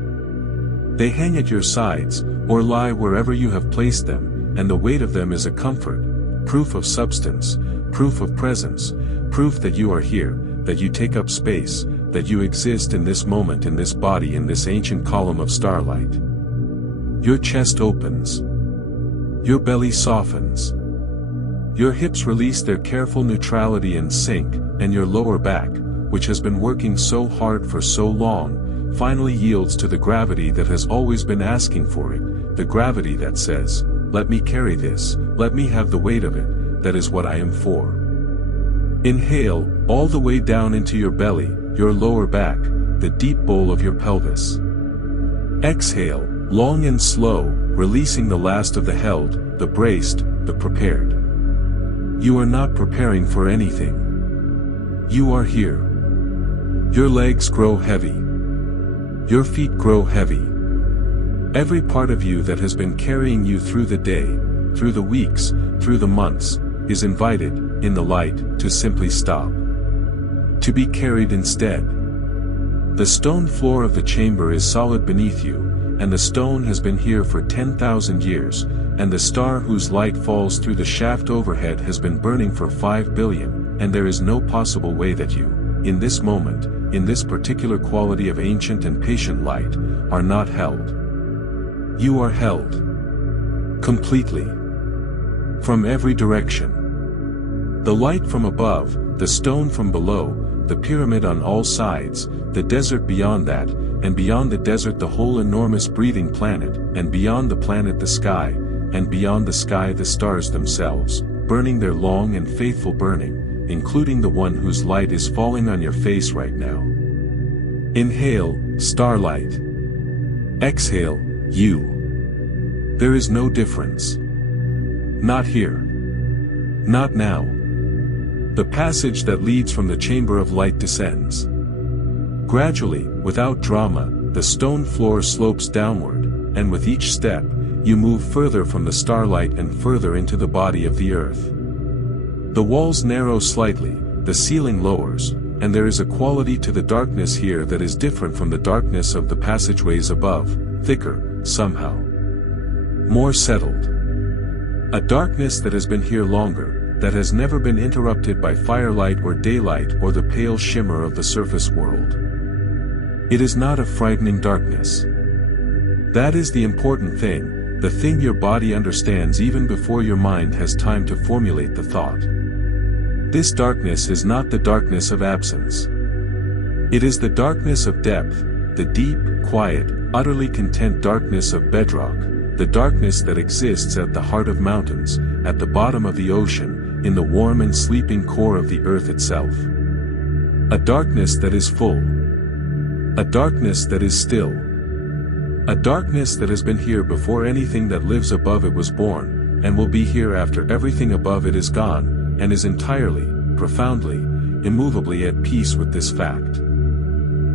They hang at your sides, or lie wherever you have placed them, and the weight of them is a comfort, proof of substance, proof of presence, proof that you are here, that you take up space, that you exist in this moment in this body in this ancient column of starlight. Your chest opens. Your belly softens. Your hips release their careful neutrality and sink, and your lower back, which has been working so hard for so long, finally yields to the gravity that has always been asking for it, the gravity that says, let me carry this, let me have the weight of it, that is what I am for. Inhale, all the way down into your belly, your lower back, the deep bowl of your pelvis. Exhale, long and slow, releasing the last of the held, the braced, the prepared. You are not preparing for anything. You are here. Your legs grow heavy. Your feet grow heavy. Every part of you that has been carrying you through the day, through the weeks, through the months, is invited, in the light, to simply stop. To be carried instead. The stone floor of the chamber is solid beneath you, and the stone has been here for 10,000 years, and the star whose light falls through the shaft overhead has been burning for 5 billion, and there is no possible way that you, in this moment, in this particular quality of ancient and patient light, are not held. You are held. Completely. From every direction. The light from above, the stone from below, the pyramid on all sides, the desert beyond that, and beyond the desert the whole enormous breathing planet, and beyond the planet the sky, and beyond the sky the stars themselves, burning their long and faithful burning, including the one whose light is falling on your face right now. Inhale, starlight. Exhale, you. There is no difference. Not here. Not now. The passage that leads from the chamber of light descends. Gradually, without drama, the stone floor slopes downward, and with each step, you move further from the starlight and further into the body of the earth. The walls narrow slightly, the ceiling lowers, and there is a quality to the darkness here that is different from the darkness of the passageways above, thicker, somehow. More settled. A darkness that has been here longer, that has never been interrupted by firelight or daylight or the pale shimmer of the surface world. It is not a frightening darkness. That is the important thing, the thing your body understands even before your mind has time to formulate the thought. This darkness is not the darkness of absence. It is the darkness of depth, the deep, quiet, utterly content darkness of bedrock, the darkness that exists at the heart of mountains, at the bottom of the ocean, in the warm and sleeping core of the earth itself. A darkness that is full. A darkness that is still. A darkness that has been here before anything that lives above it was born, and will be here after everything above it is gone, and is entirely, profoundly, immovably at peace with this fact.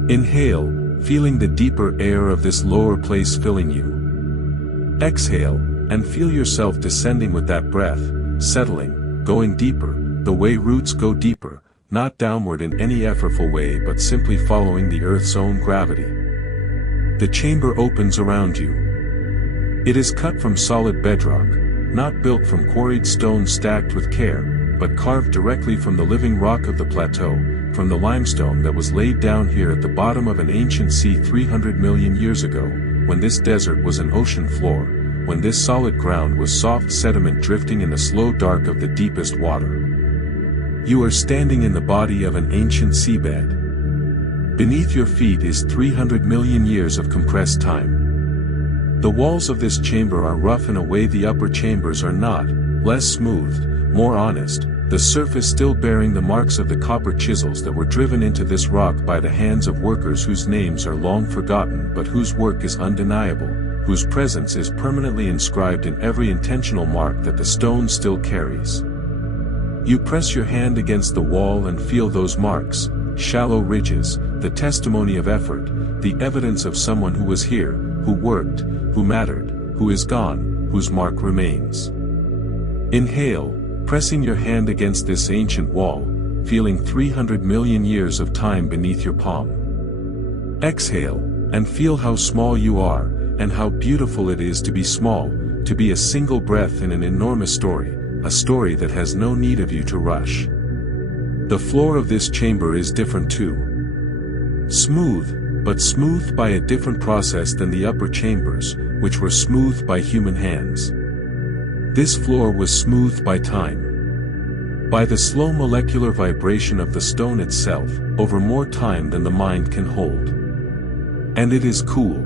Inhale, feeling the deeper air of this lower place filling you. Exhale, and feel yourself descending with that breath, settling, going deeper, the way roots go deeper, not downward in any effortful way but simply following the earth's own gravity. The chamber opens around you. It is cut from solid bedrock, not built from quarried stone stacked with care, but carved directly from the living rock of the plateau, from the limestone that was laid down here at the bottom of an ancient sea 300 million years ago, when this desert was an ocean floor, when this solid ground was soft sediment drifting in the slow dark of the deepest water. You are standing in the body of an ancient seabed. Beneath your feet is 300 million years of compressed time. The walls of this chamber are rough in a way the upper chambers are not, less smooth, more honest, the surface still bearing the marks of the copper chisels that were driven into this rock by the hands of workers whose names are long forgotten but whose work is undeniable, whose presence is permanently inscribed in every intentional mark that the stone still carries. You press your hand against the wall and feel those marks, shallow ridges, the testimony of effort, the evidence of someone who was here, who worked, who mattered, who is gone, whose mark remains. Inhale, pressing your hand against this ancient wall, feeling 300 million years of time beneath your palm. Exhale, and feel how small you are, and how beautiful it is to be small, to be a single breath in an enormous story, a story that has no need of you to rush. The floor of this chamber is different too. Smooth, but smoothed by a different process than the upper chambers, which were smoothed by human hands. This floor was smoothed by time. By the slow molecular vibration of the stone itself, over more time than the mind can hold. And it is cool.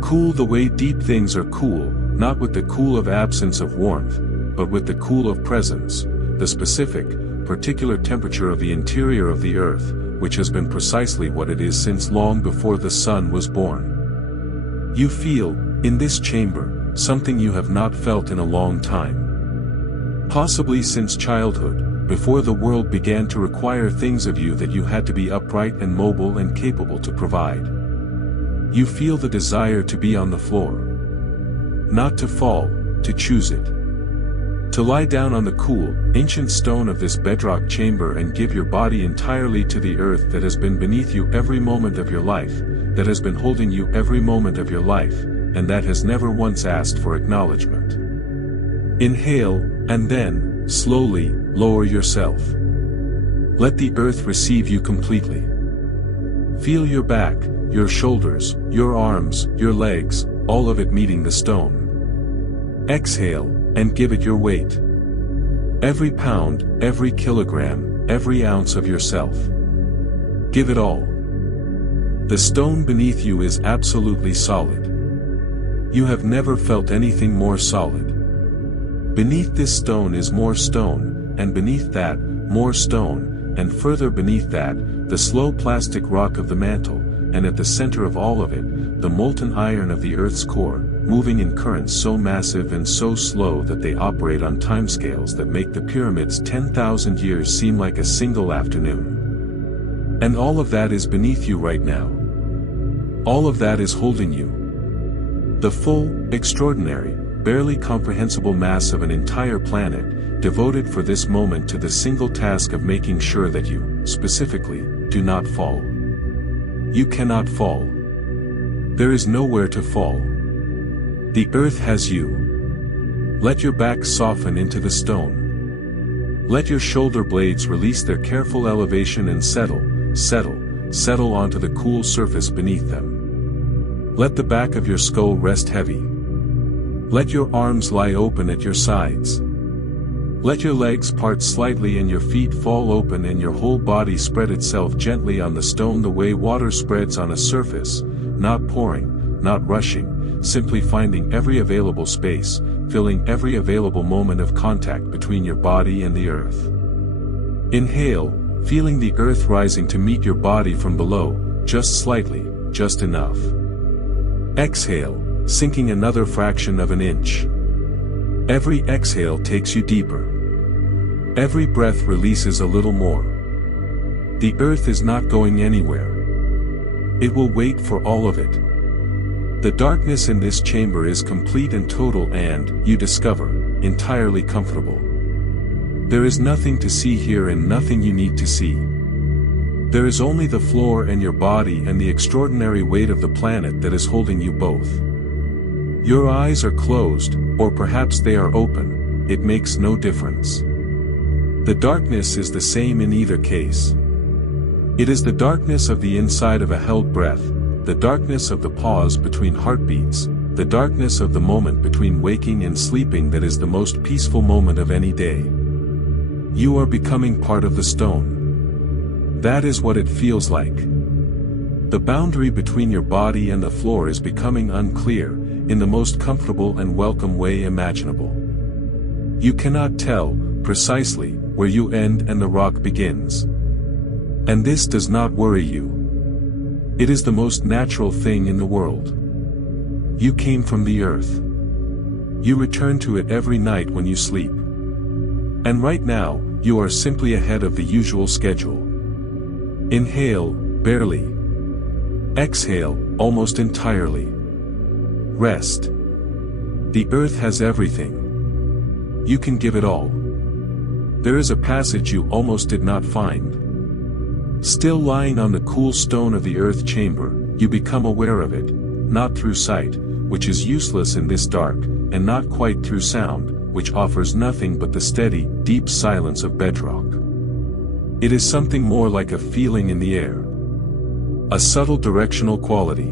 Cool the way deep things are cool, not with the cool of absence of warmth, but with the cool of presence, the specific, particular temperature of the interior of the earth, which has been precisely what it is since long before the sun was born. You feel, in this chamber, something you have not felt in a long time. Possibly since childhood, before the world began to require things of you that you had to be upright and mobile and capable to provide. You feel the desire to be on the floor. Not to fall, to choose it. To lie down on the cool, ancient stone of this bedrock chamber and give your body entirely to the earth that has been beneath you every moment of your life, that has been holding you every moment of your life, and that has never once asked for acknowledgement. Inhale, and then, slowly, lower yourself. Let the earth receive you completely. Feel your back, your shoulders, your arms, your legs, all of it meeting the stone. Exhale, and give it your weight. Every pound, every kilogram, every ounce of yourself. Give it all. The stone beneath you is absolutely solid. You have never felt anything more solid. Beneath this stone is more stone, and beneath that, more stone, and further beneath that, the slow plastic rock of the mantle, and at the center of all of it, the molten iron of the earth's core, moving in currents so massive and so slow that they operate on timescales that make the pyramids 10,000 years seem like a single afternoon. And all of that is beneath you right now. All of that is holding you. The full, extraordinary, barely comprehensible mass of an entire planet, devoted for this moment to the single task of making sure that you, specifically, do not fall. You cannot fall. There is nowhere to fall. The earth has you. Let your back soften into the stone. Let your shoulder blades release their careful elevation and settle onto the cool surface beneath them. Let the back of your skull rest heavy. Let your arms lie open at your sides. Let your legs part slightly and your feet fall open and your whole body spread itself gently on the stone the way water spreads on a surface, not pouring, not rushing, simply finding every available space, filling every available moment of contact between your body and the earth. Inhale, feeling the earth rising to meet your body from below, just slightly, just enough. Exhale, sinking another fraction of an inch. Every exhale takes you deeper. Every breath releases a little more. The earth is not going anywhere. It will wait for all of it. The darkness in this chamber is complete and total and, you discover, entirely comfortable. There is nothing to see here and nothing you need to see. There is only the floor and your body and the extraordinary weight of the planet that is holding you both. Your eyes are closed, or perhaps they are open, it makes no difference. The darkness is the same in either case. It is the darkness of the inside of a held breath, the darkness of the pause between heartbeats, the darkness of the moment between waking and sleeping that is the most peaceful moment of any day. You are becoming part of the stone. That is what it feels like. The boundary between your body and the floor is becoming unclear, in the most comfortable and welcome way imaginable. You cannot tell, precisely, where you end and the rock begins. And this does not worry you. It is the most natural thing in the world. You came from the earth. You return to it every night when you sleep. And right now, you are simply ahead of the usual schedule. Inhale, barely. Exhale, almost entirely. Rest. The earth has everything. You can give it all. There is a passage you almost did not find. Still lying on the cool stone of the earth chamber, you become aware of it, not through sight, which is useless in this dark, and not quite through sound, which offers nothing but the steady, deep silence of bedrock. It is something more like a feeling in the air. A subtle directional quality.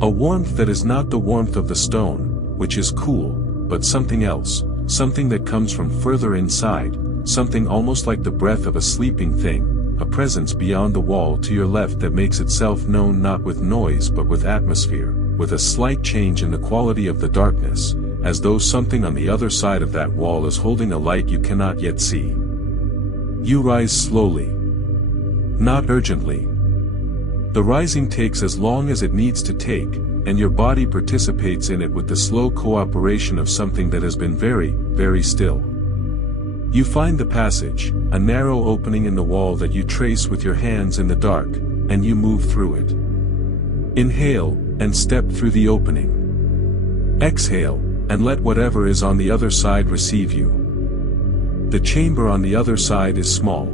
A warmth that is not the warmth of the stone, which is cool, but something else, something that comes from further inside, something almost like the breath of a sleeping thing. A presence beyond the wall to your left that makes itself known not with noise but with atmosphere, with a slight change in the quality of the darkness, as though something on the other side of that wall is holding a light you cannot yet see. You rise slowly. Not urgently. The rising takes as long as it needs to take, and your body participates in it with the slow cooperation of something that has been very, very still. You find the passage, a narrow opening in the wall that you trace with your hands in the dark, and you move through it. Inhale, and step through the opening. Exhale, and let whatever is on the other side receive you. The chamber on the other side is small.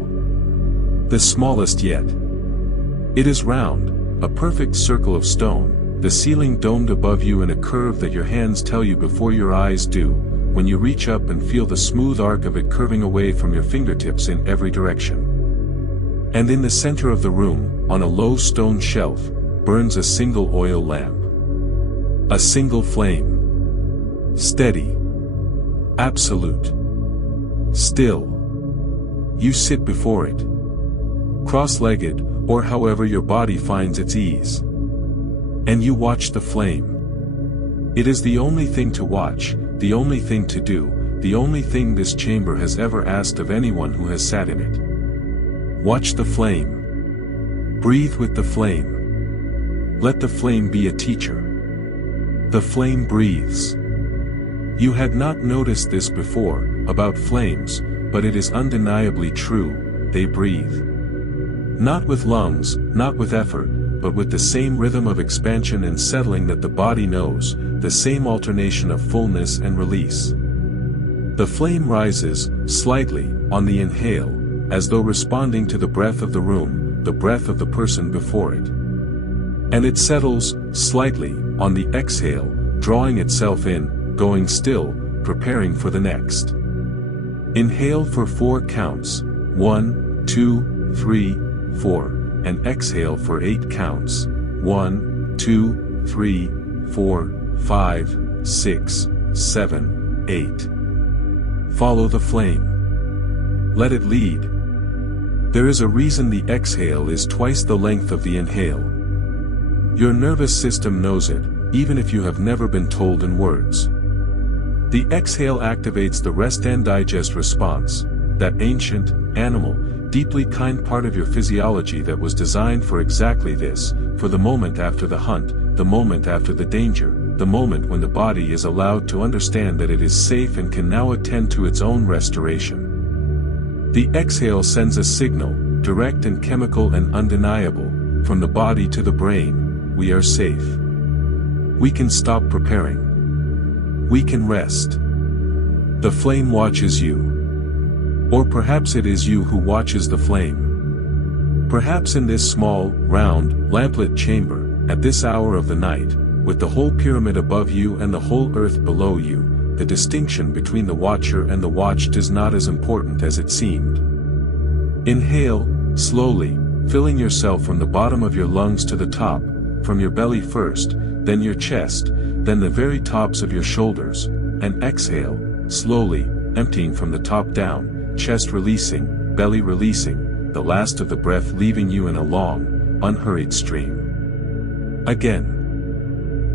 The smallest yet. It is round, a perfect circle of stone, the ceiling domed above you in a curve that your hands tell you before your eyes do, when you reach up and feel the smooth arc of it curving away from your fingertips in every direction. And in the center of the room, on a low stone shelf, burns a single oil lamp. A single flame. Steady. Absolute. Still. You sit before it. Cross-legged, or however your body finds its ease. And you watch the flame. It is the only thing to watch, the only thing to do, the only thing this chamber has ever asked of anyone who has sat in it. Watch the flame. Breathe with the flame. Let the flame be a teacher. The flame breathes. You had not noticed this before, about flames, but it is undeniably true, they breathe. Not with lungs, not with effort, but with the same rhythm of expansion and settling that the body knows, the same alternation of fullness and release. The flame rises, slightly, on the inhale, as though responding to the breath of the room, the breath of the person before it. And it settles, slightly, on the exhale, drawing itself in, going still, preparing for the next. Inhale for 4 counts, 1, 2, 3, 4, and exhale for 8 counts, 1, 2, 3, 4, 5, 6, 7, 8. Follow the flame. Let it lead. There is a reason the exhale is twice the length of the inhale. Your nervous system knows it, even if you have never been told in words. The exhale activates the rest and digest response, that ancient, animal, deeply kind part of your physiology that was designed for exactly this, for the moment after the hunt, the moment after the danger, the moment when the body is allowed to understand that it is safe and can now attend to its own restoration. The exhale sends a signal, direct and chemical and undeniable, from the body to the brain: we are safe. We can stop preparing. We can rest. The flame watches you. Or perhaps it is you who watches the flame. Perhaps in this small, round, lamplit chamber, at this hour of the night, with the whole pyramid above you and the whole earth below you, the distinction between the watcher and the watched is not as important as it seemed. Inhale, slowly, filling yourself from the bottom of your lungs to the top, from your belly first, then your chest, then the very tops of your shoulders, and exhale, slowly, emptying from the top down, chest releasing, belly releasing, the last of the breath leaving you in a long, unhurried stream. Again.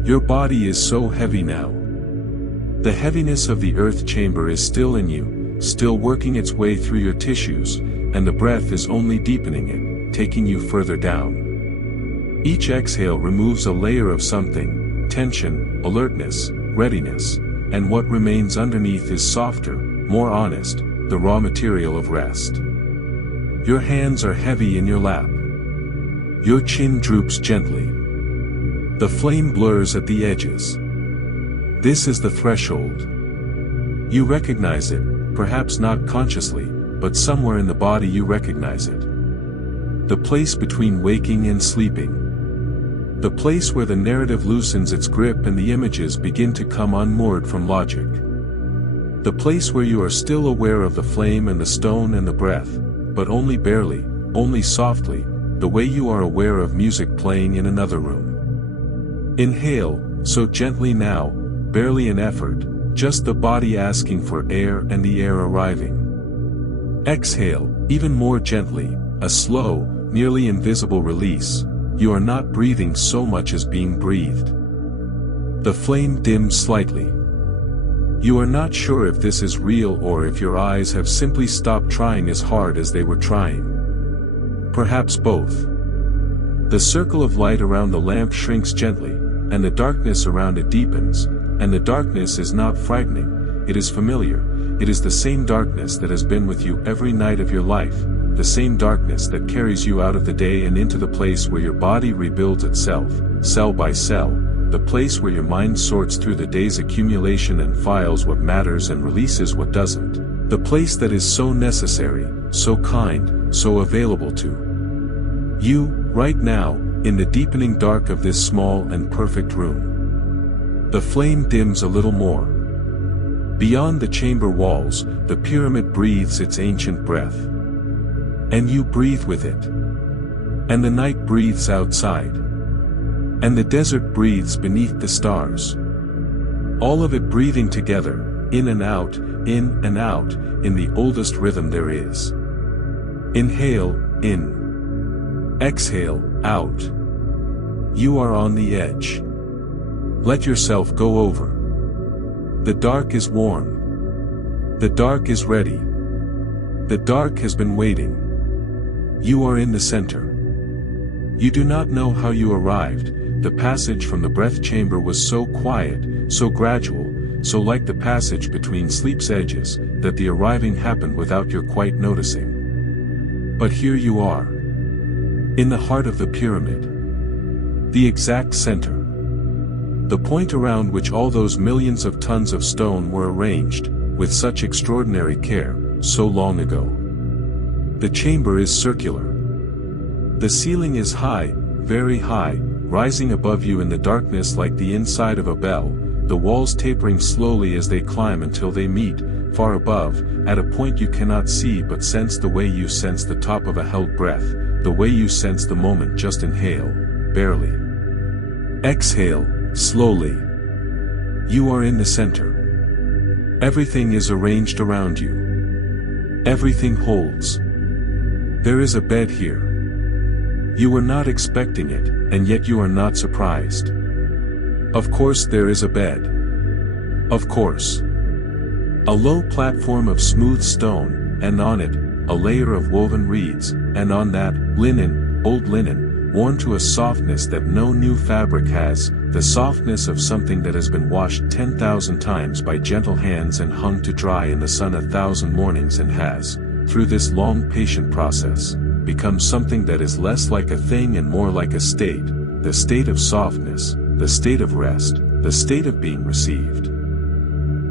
Your body is so heavy now. The heaviness of the earth chamber is still in you, still working its way through your tissues, and the breath is only deepening it, taking you further down. Each exhale removes a layer of something: tension, alertness, readiness, and what remains underneath is softer, more honest, the raw material of rest. Your hands are heavy in your lap. Your chin droops gently. The flame blurs at the edges. This is the threshold. You recognize it, perhaps not consciously, but somewhere in the body you recognize it. The place between waking and sleeping. The place where the narrative loosens its grip and the images begin to come unmoored from logic. The place where you are still aware of the flame and the stone and the breath, but only barely, only softly, the way you are aware of music playing in another room. Inhale, so gently now, barely an effort, just the body asking for air and the air arriving. Exhale, even more gently, a slow, nearly invisible release. You are not breathing so much as being breathed. The flame dims slightly. You are not sure if this is real or if your eyes have simply stopped trying as hard as they were trying. Perhaps both. The circle of light around the lamp shrinks gently, and the darkness around it deepens, and the darkness is not frightening, it is familiar, it is the same darkness that has been with you every night of your life, the same darkness that carries you out of the day and into the place where your body rebuilds itself, cell by cell, the place where your mind sorts through the day's accumulation and files what matters and releases what doesn't, the place that is so necessary, so kind, so available to you, right now, in the deepening dark of this small and perfect room. The flame dims a little more. Beyond the chamber walls, the pyramid breathes its ancient breath. And you breathe with it. And the night breathes outside. And the desert breathes beneath the stars. All of it breathing together, in and out, in the oldest rhythm there is. Inhale, in. Exhale, out. You are on the edge. Let yourself go over. The dark is warm. The dark is ready. The dark has been waiting. You are in the center. You do not know how you arrived. The passage from the breath chamber was so quiet, so gradual, so like the passage between sleep's edges, that the arriving happened without your quite noticing. But here you are. In the heart of the pyramid. The exact center. The point around which all those millions of tons of stone were arranged, with such extraordinary care, so long ago. The chamber is circular. The ceiling is high, very high, rising above you in the darkness like the inside of a bell, the walls tapering slowly as they climb until they meet, far above, at a point you cannot see but sense the way you sense the top of a held breath, the way you sense the moment. Just inhale, barely. Exhale, slowly. You are in the center. Everything is arranged around you. Everything holds. There is a bed here. You were not expecting it, and yet you are not surprised. Of course there is a bed. Of course. A low platform of smooth stone, and on it, a layer of woven reeds, and on that, linen, old linen, worn to a softness that no new fabric has, the softness of something that has been washed 10,000 times by gentle hands and hung to dry in the sun 1,000 mornings and has, through this long patient process, becomes something that is less like a thing and more like a state, the state of softness, the state of rest, the state of being received.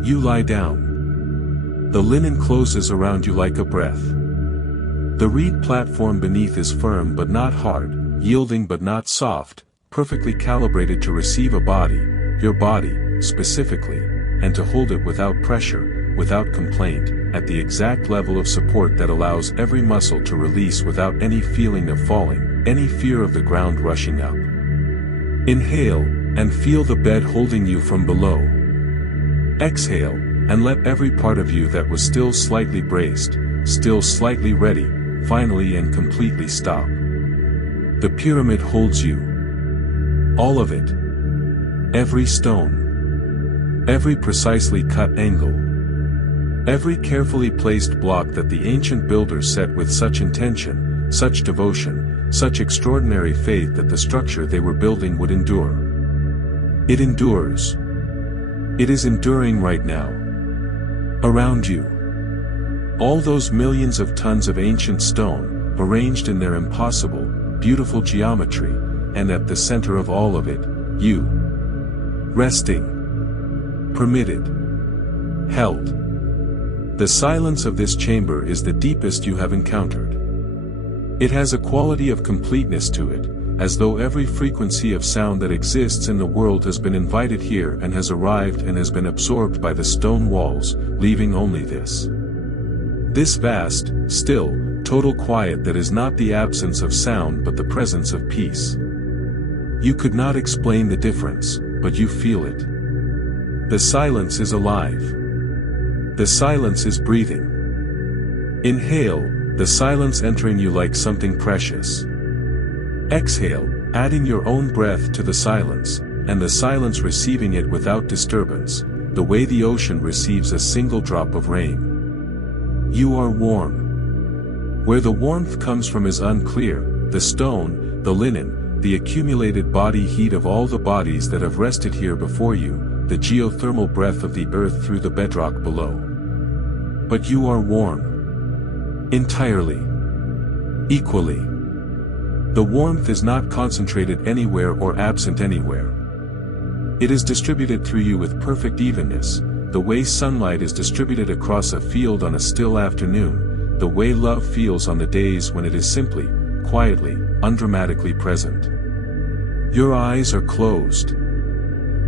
You lie down. The linen closes around you like a breath. The reed platform beneath is firm but not hard, yielding but not soft, perfectly calibrated to receive a body, your body, specifically, and to hold it without pressure, without complaint, at the exact level of support that allows every muscle to release without any feeling of falling, any fear of the ground rushing up. Inhale, and feel the bed holding you from below. Exhale, and let every part of you that was still slightly braced, still slightly ready, finally and completely stop. The pyramid holds you. All of it. Every stone. Every precisely cut angle. Every carefully placed block that the ancient builders set with such intention, such devotion, such extraordinary faith that the structure they were building would endure. It endures. It is enduring right now. Around you. All those millions of tons of ancient stone, arranged in their impossible, beautiful geometry, and at the center of all of it, you. Resting. Permitted. Held. The silence of this chamber is the deepest you have encountered. It has a quality of completeness to it, as though every frequency of sound that exists in the world has been invited here and has arrived and has been absorbed by the stone walls, leaving only this. This vast, still, total quiet that is not the absence of sound but the presence of peace. You could not explain the difference, but you feel it. The silence is alive. The silence is breathing. Inhale, the silence entering you like something precious. Exhale, adding your own breath to the silence, and the silence receiving it without disturbance, the way the ocean receives a single drop of rain. You are warm. Where the warmth comes from is unclear, the stone, the linen, the accumulated body heat of all the bodies that have rested here before you, the geothermal breath of the earth through the bedrock below. But you are warm. Entirely. Equally. The warmth is not concentrated anywhere or absent anywhere. It is distributed through you with perfect evenness, the way sunlight is distributed across a field on a still afternoon, the way love feels on the days when it is simply, quietly, undramatically present. Your eyes are closed.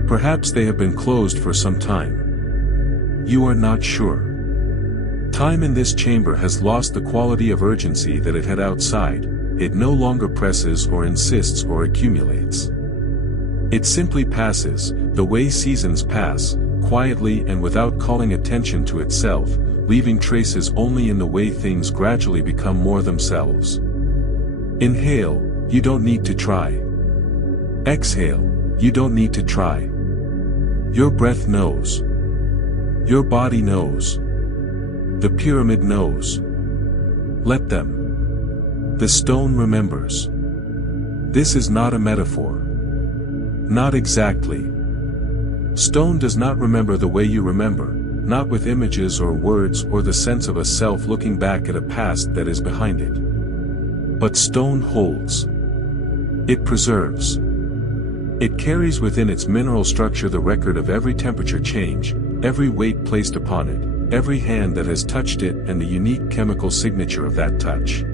Perhaps they have been closed for some time. You are not sure. Time in this chamber has lost the quality of urgency that it had outside. It no longer presses or insists or accumulates. It simply passes, the way seasons pass, quietly and without calling attention to itself, leaving traces only in the way things gradually become more themselves. Inhale, you don't need to try. Exhale, you don't need to try. Your breath knows. Your body knows. The pyramid knows. Let them. The stone remembers. This is not a metaphor. Not exactly. Stone does not remember the way you remember, not with images or words or the sense of a self looking back at a past that is behind it. But stone holds. It preserves. It carries within its mineral structure the record of every temperature change, every weight placed upon it, every hand that has touched it and the unique chemical signature of that touch.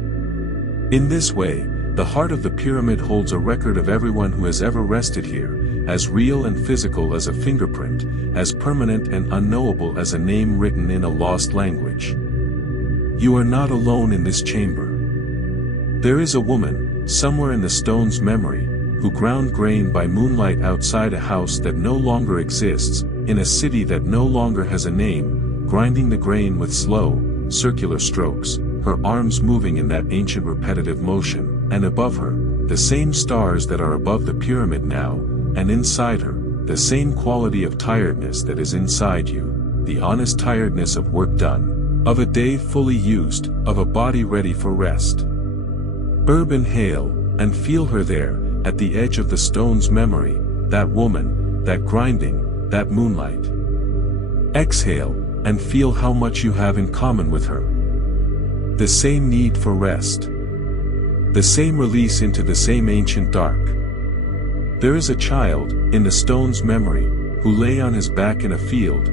In this way, the heart of the pyramid holds a record of everyone who has ever rested here, as real and physical as a fingerprint, as permanent and unknowable as a name written in a lost language. You are not alone in this chamber. There is a woman, somewhere in the stone's memory, who ground grain by moonlight outside a house that no longer exists, in a city that no longer has a name, grinding the grain with slow, circular strokes, her arms moving in that ancient repetitive motion, and above her, the same stars that are above the pyramid now, and inside her, the same quality of tiredness that is inside you, the honest tiredness of work done, of a day fully used, of a body ready for rest. Inhale, and feel her there, at the edge of the stone's memory, that woman, that grinding, that moonlight. Exhale, and feel how much you have in common with her. The same need for rest. The same release into the same ancient dark. There is a child, in the stone's memory, who lay on his back in a field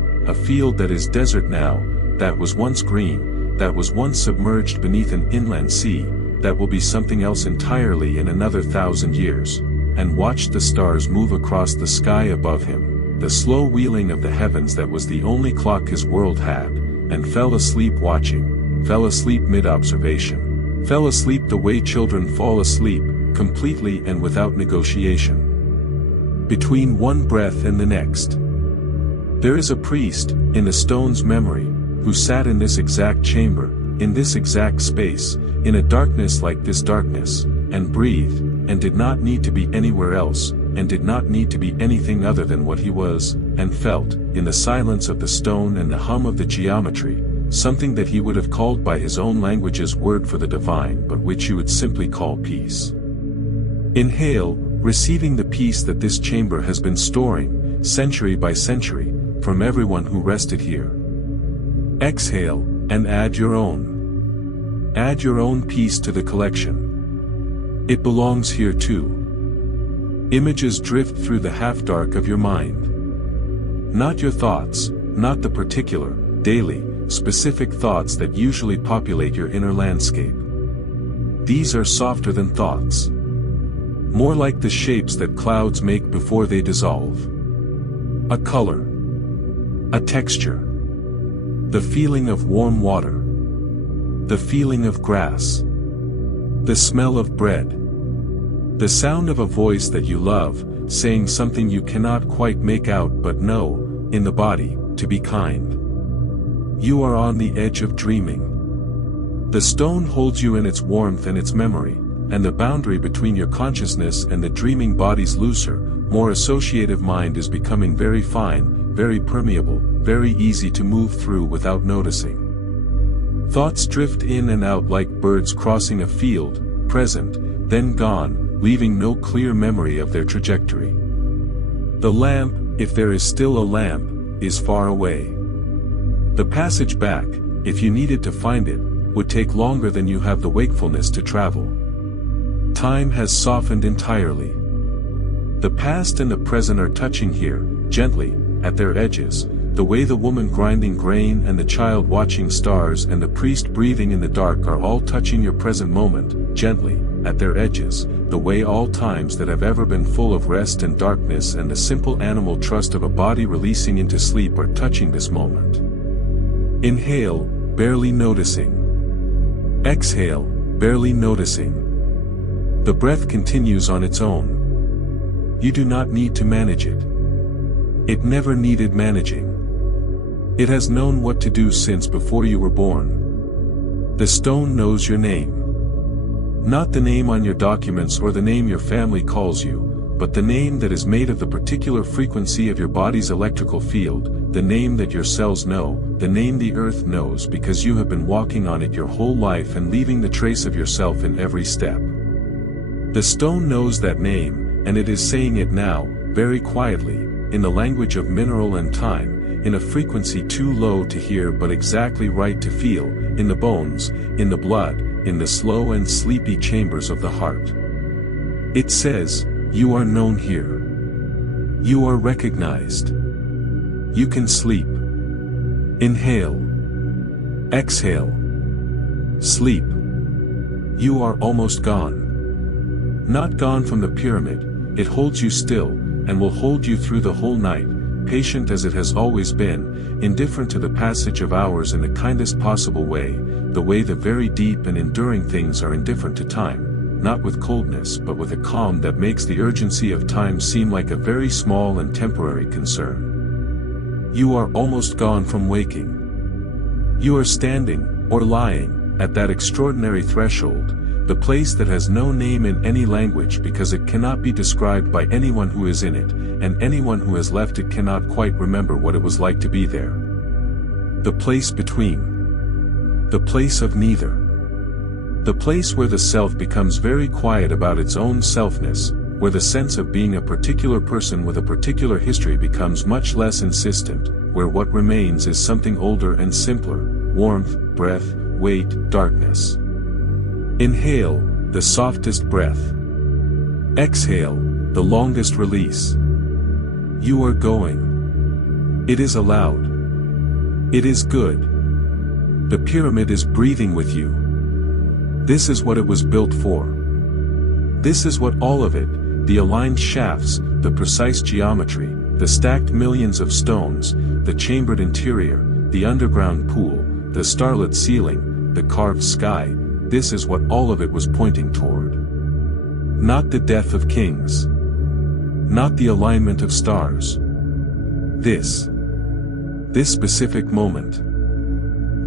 that is desert now, that was once green, that was once submerged beneath an inland sea, that will be something else entirely in another 1,000 years, and watched the stars move across the sky above him, the slow wheeling of the heavens that was the only clock his world had, and fell asleep watching, fell asleep mid-observation, fell asleep the way children fall asleep, completely and without negotiation. Between one breath and the next. There is a priest, in the stone's memory, who sat in this exact chamber, in this exact space, in a darkness like this darkness, and breathed, and did not need to be anywhere else, and did not need to be anything other than what he was, and felt, in the silence of the stone and the hum of the geometry, something that he would have called by his own language's word for the divine but which you would simply call peace. Inhale, receiving the peace that this chamber has been storing, century by century, from everyone who rested here. Exhale, and add your own. Add your own peace to the collection. It belongs here too. Images drift through the half-dark of your mind. Not your thoughts, not the particular, daily, specific thoughts that usually populate your inner landscape. These are softer than thoughts. More like the shapes that clouds make before they dissolve. A color. A texture. The feeling of warm water. The feeling of grass. The smell of bread. The sound of a voice that you love, saying something you cannot quite make out but know, in the body, to be kind. You are on the edge of dreaming. The stone holds you in its warmth and its memory, and the boundary between your consciousness and the dreaming body's looser, more associative mind is becoming very fine, very permeable, very easy to move through without noticing. Thoughts drift in and out like birds crossing a field, present, then gone, leaving no clear memory of their trajectory. The lamp, if there is still a lamp, is far away. The passage back, if you needed to find it, would take longer than you have the wakefulness to travel. Time has softened entirely. The past and the present are touching here, gently, at their edges, the way the woman grinding grain and the child watching stars and the priest breathing in the dark are all touching your present moment, gently, at their edges, the way all times that have ever been full of rest and darkness and the simple animal trust of a body releasing into sleep are touching this moment. Inhale, barely noticing. Exhale, barely noticing. The breath continues on its own. You do not need to manage it. It never needed managing. It has known what to do since before you were born. The stone knows your name. Not the name on your documents or the name your family calls you, but the name that is made of the particular frequency of your body's electrical field, the name that your cells know, the name the earth knows because you have been walking on it your whole life and leaving the trace of yourself in every step. The stone knows that name, and it is saying it now, very quietly, in the language of mineral and time, in a frequency too low to hear but exactly right to feel, in the bones, in the blood, in the slow and sleepy chambers of the heart. It says, you are known here. You are recognized. You can sleep. Inhale. Exhale. Sleep. You are almost gone. Not gone from the pyramid, it holds you still, and will hold you through the whole night, patient as it has always been, indifferent to the passage of hours in the kindest possible way, the way the very deep and enduring things are indifferent to time, not with coldness but with a calm that makes the urgency of time seem like a very small and temporary concern. You are almost gone from waking. You are standing, or lying, at that extraordinary threshold, the place that has no name in any language because it cannot be described by anyone who is in it, and anyone who has left it cannot quite remember what it was like to be there. The place between. The place of neither. The place where the self becomes very quiet about its own selfness, where the sense of being a particular person with a particular history becomes much less insistent, where what remains is something older and simpler, warmth, breath, weight, darkness. Inhale, the softest breath. Exhale, the longest release. You are going. It is allowed. It is good. The pyramid is breathing with you. This is what it was built for. This is what all of it, the aligned shafts, the precise geometry, the stacked millions of stones, the chambered interior, the underground pool, the starlit ceiling, the carved sky, this is what all of it was pointing toward. Not the death of kings. Not the alignment of stars. This specific moment.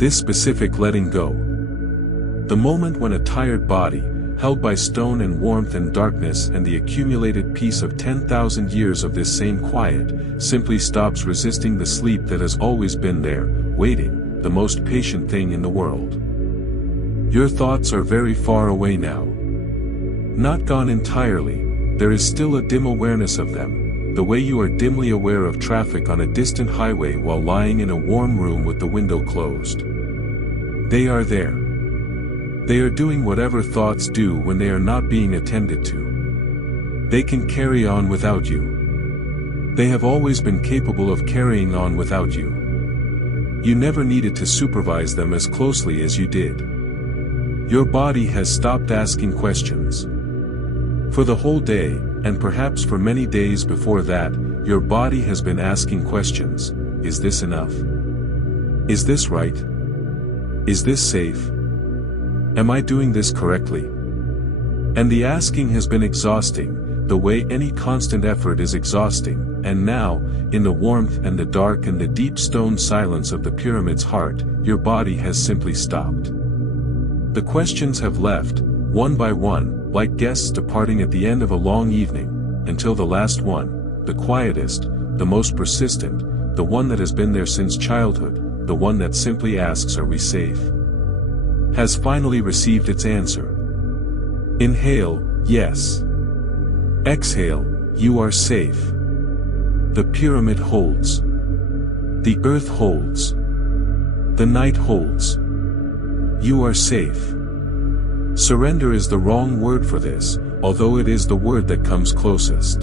This specific letting go. The moment when a tired body, held by stone and warmth and darkness and the accumulated peace of 10,000 years of this same quiet, simply stops resisting the sleep that has always been there, waiting, the most patient thing in the world. Your thoughts are very far away now. Not gone entirely, there is still a dim awareness of them, the way you are dimly aware of traffic on a distant highway while lying in a warm room with the window closed. They are there. They are doing whatever thoughts do when they are not being attended to. They can carry on without you. They have always been capable of carrying on without you. You never needed to supervise them as closely as you did. Your body has stopped asking questions. For the whole day, and perhaps for many days before that, your body has been asking questions. Is this enough? Is this right? Is this safe? Am I doing this correctly? And the asking has been exhausting, the way any constant effort is exhausting, and now, in the warmth and the dark and the deep stone silence of the pyramid's heart, your body has simply stopped. The questions have left, one by one, like guests departing at the end of a long evening, until the last one, the quietest, the most persistent, the one that has been there since childhood, the one that simply asks, are we safe? Has finally received its answer. Inhale, yes. Exhale, you are safe. The pyramid holds. The earth holds. The night holds. You are safe. Surrender is the wrong word for this, although it is the word that comes closest.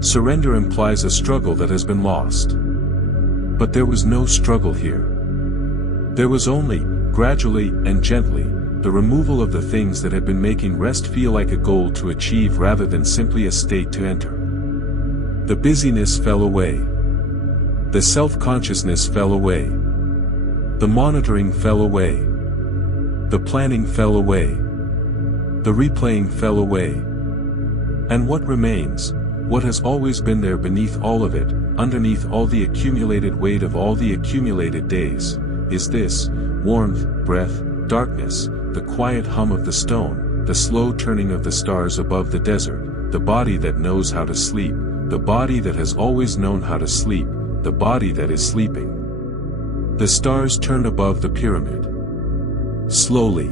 Surrender implies a struggle that has been lost. But there was no struggle here. There was only, gradually and gently, the removal of the things that had been making rest feel like a goal to achieve rather than simply a state to enter. The busyness fell away. The self-consciousness fell away. The monitoring fell away. The planning fell away. The replaying fell away. And what remains, what has always been there beneath all of it, underneath all the accumulated weight of all the accumulated days, is this, warmth, breath, darkness, the quiet hum of the stone, the slow turning of the stars above the desert, the body that knows how to sleep, the body that has always known how to sleep, the body that is sleeping. The stars turn above the pyramid. Slowly.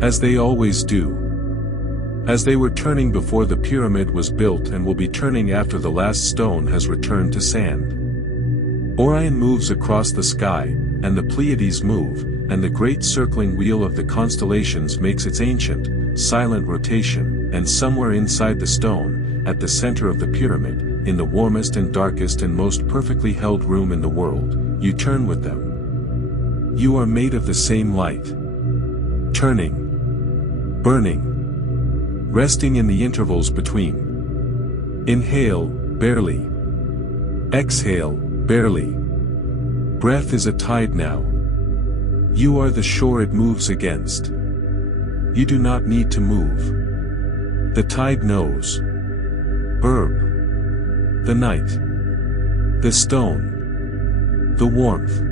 As they always do. As they were turning before the pyramid was built and will be turning after the last stone has returned to sand. Orion moves across the sky, and the Pleiades move, and the great circling wheel of the constellations makes its ancient, silent rotation, and somewhere inside the stone, at the center of the pyramid, in the warmest and darkest and most perfectly held room in the world, you turn with them. You are made of the same light. Turning. Burning. Resting in the intervals between. Inhale, barely. Exhale, barely. Breath is a tide now. You are the shore it moves against. You do not need to move. The tide knows. Herb. The night. The stone. The warmth.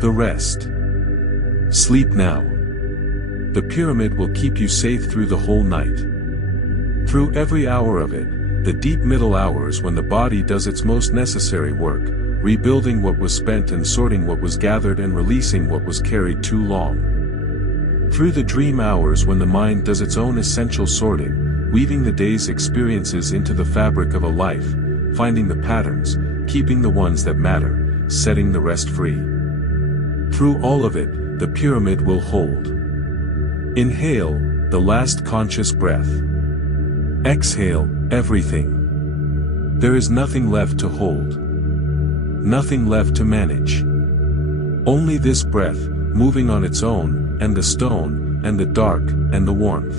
The rest. Sleep now. The pyramid will keep you safe through the whole night. Through every hour of it, the deep middle hours when the body does its most necessary work, rebuilding what was spent and sorting what was gathered and releasing what was carried too long. Through the dream hours when the mind does its own essential sorting, weaving the day's experiences into the fabric of a life, finding the patterns, keeping the ones that matter, setting the rest free. Through all of it, the pyramid will hold. Inhale, the last conscious breath. Exhale, everything. There is nothing left to hold. Nothing left to manage. Only this breath, moving on its own, and the stone, and the dark, and the warmth.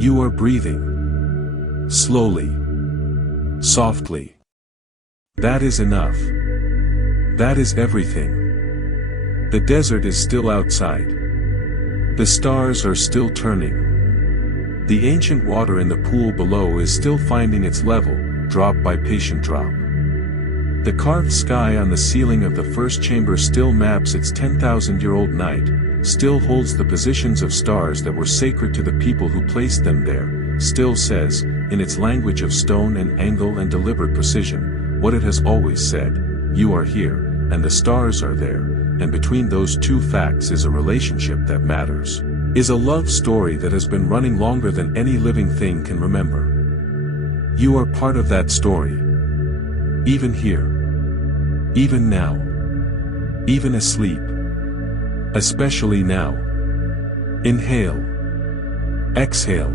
You are breathing. Slowly. Softly. That is enough. That is everything. The desert is still outside. The stars are still turning. The ancient water in the pool below is still finding its level, drop by patient drop. The carved sky on the ceiling of the first chamber still maps its 10,000-year-old night, still holds the positions of stars that were sacred to the people who placed them there, still says, in its language of stone and angle and deliberate precision, what it has always said: you are here, and the stars are there, and between those two facts is a relationship that matters, is a love story that has been running longer than any living thing can remember. You are part of that story. Even here. Even now. Even asleep. Especially now. Inhale. Exhale.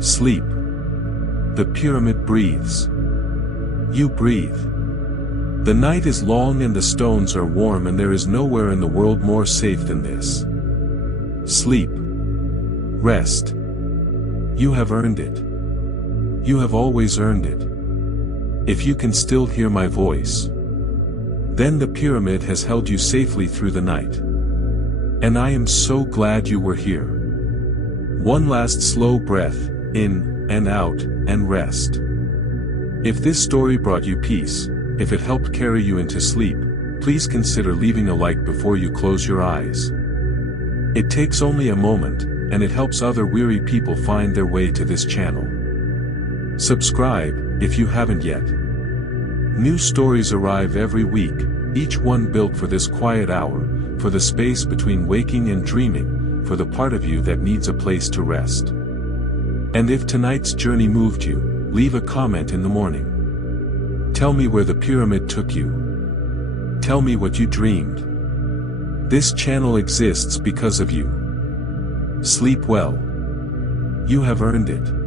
Sleep. The pyramid breathes. You breathe. The night is long and the stones are warm, and there is nowhere in the world more safe than this. Sleep. Rest. You have earned it. You have always earned it. If you can still hear my voice, then the pyramid has held you safely through the night. And I am so glad you were here. One last slow breath, in, and out, and rest. If this story brought you peace, if it helped carry you into sleep, please consider leaving a like before you close your eyes. It takes only a moment, and it helps other weary people find their way to this channel. Subscribe, if you haven't yet. New stories arrive every week, each one built for this quiet hour, for the space between waking and dreaming, for the part of you that needs a place to rest. And if tonight's journey moved you, leave a comment in the morning. Tell me where the pyramid took you. Tell me what you dreamed. This channel exists because of you. Sleep well. You have earned it.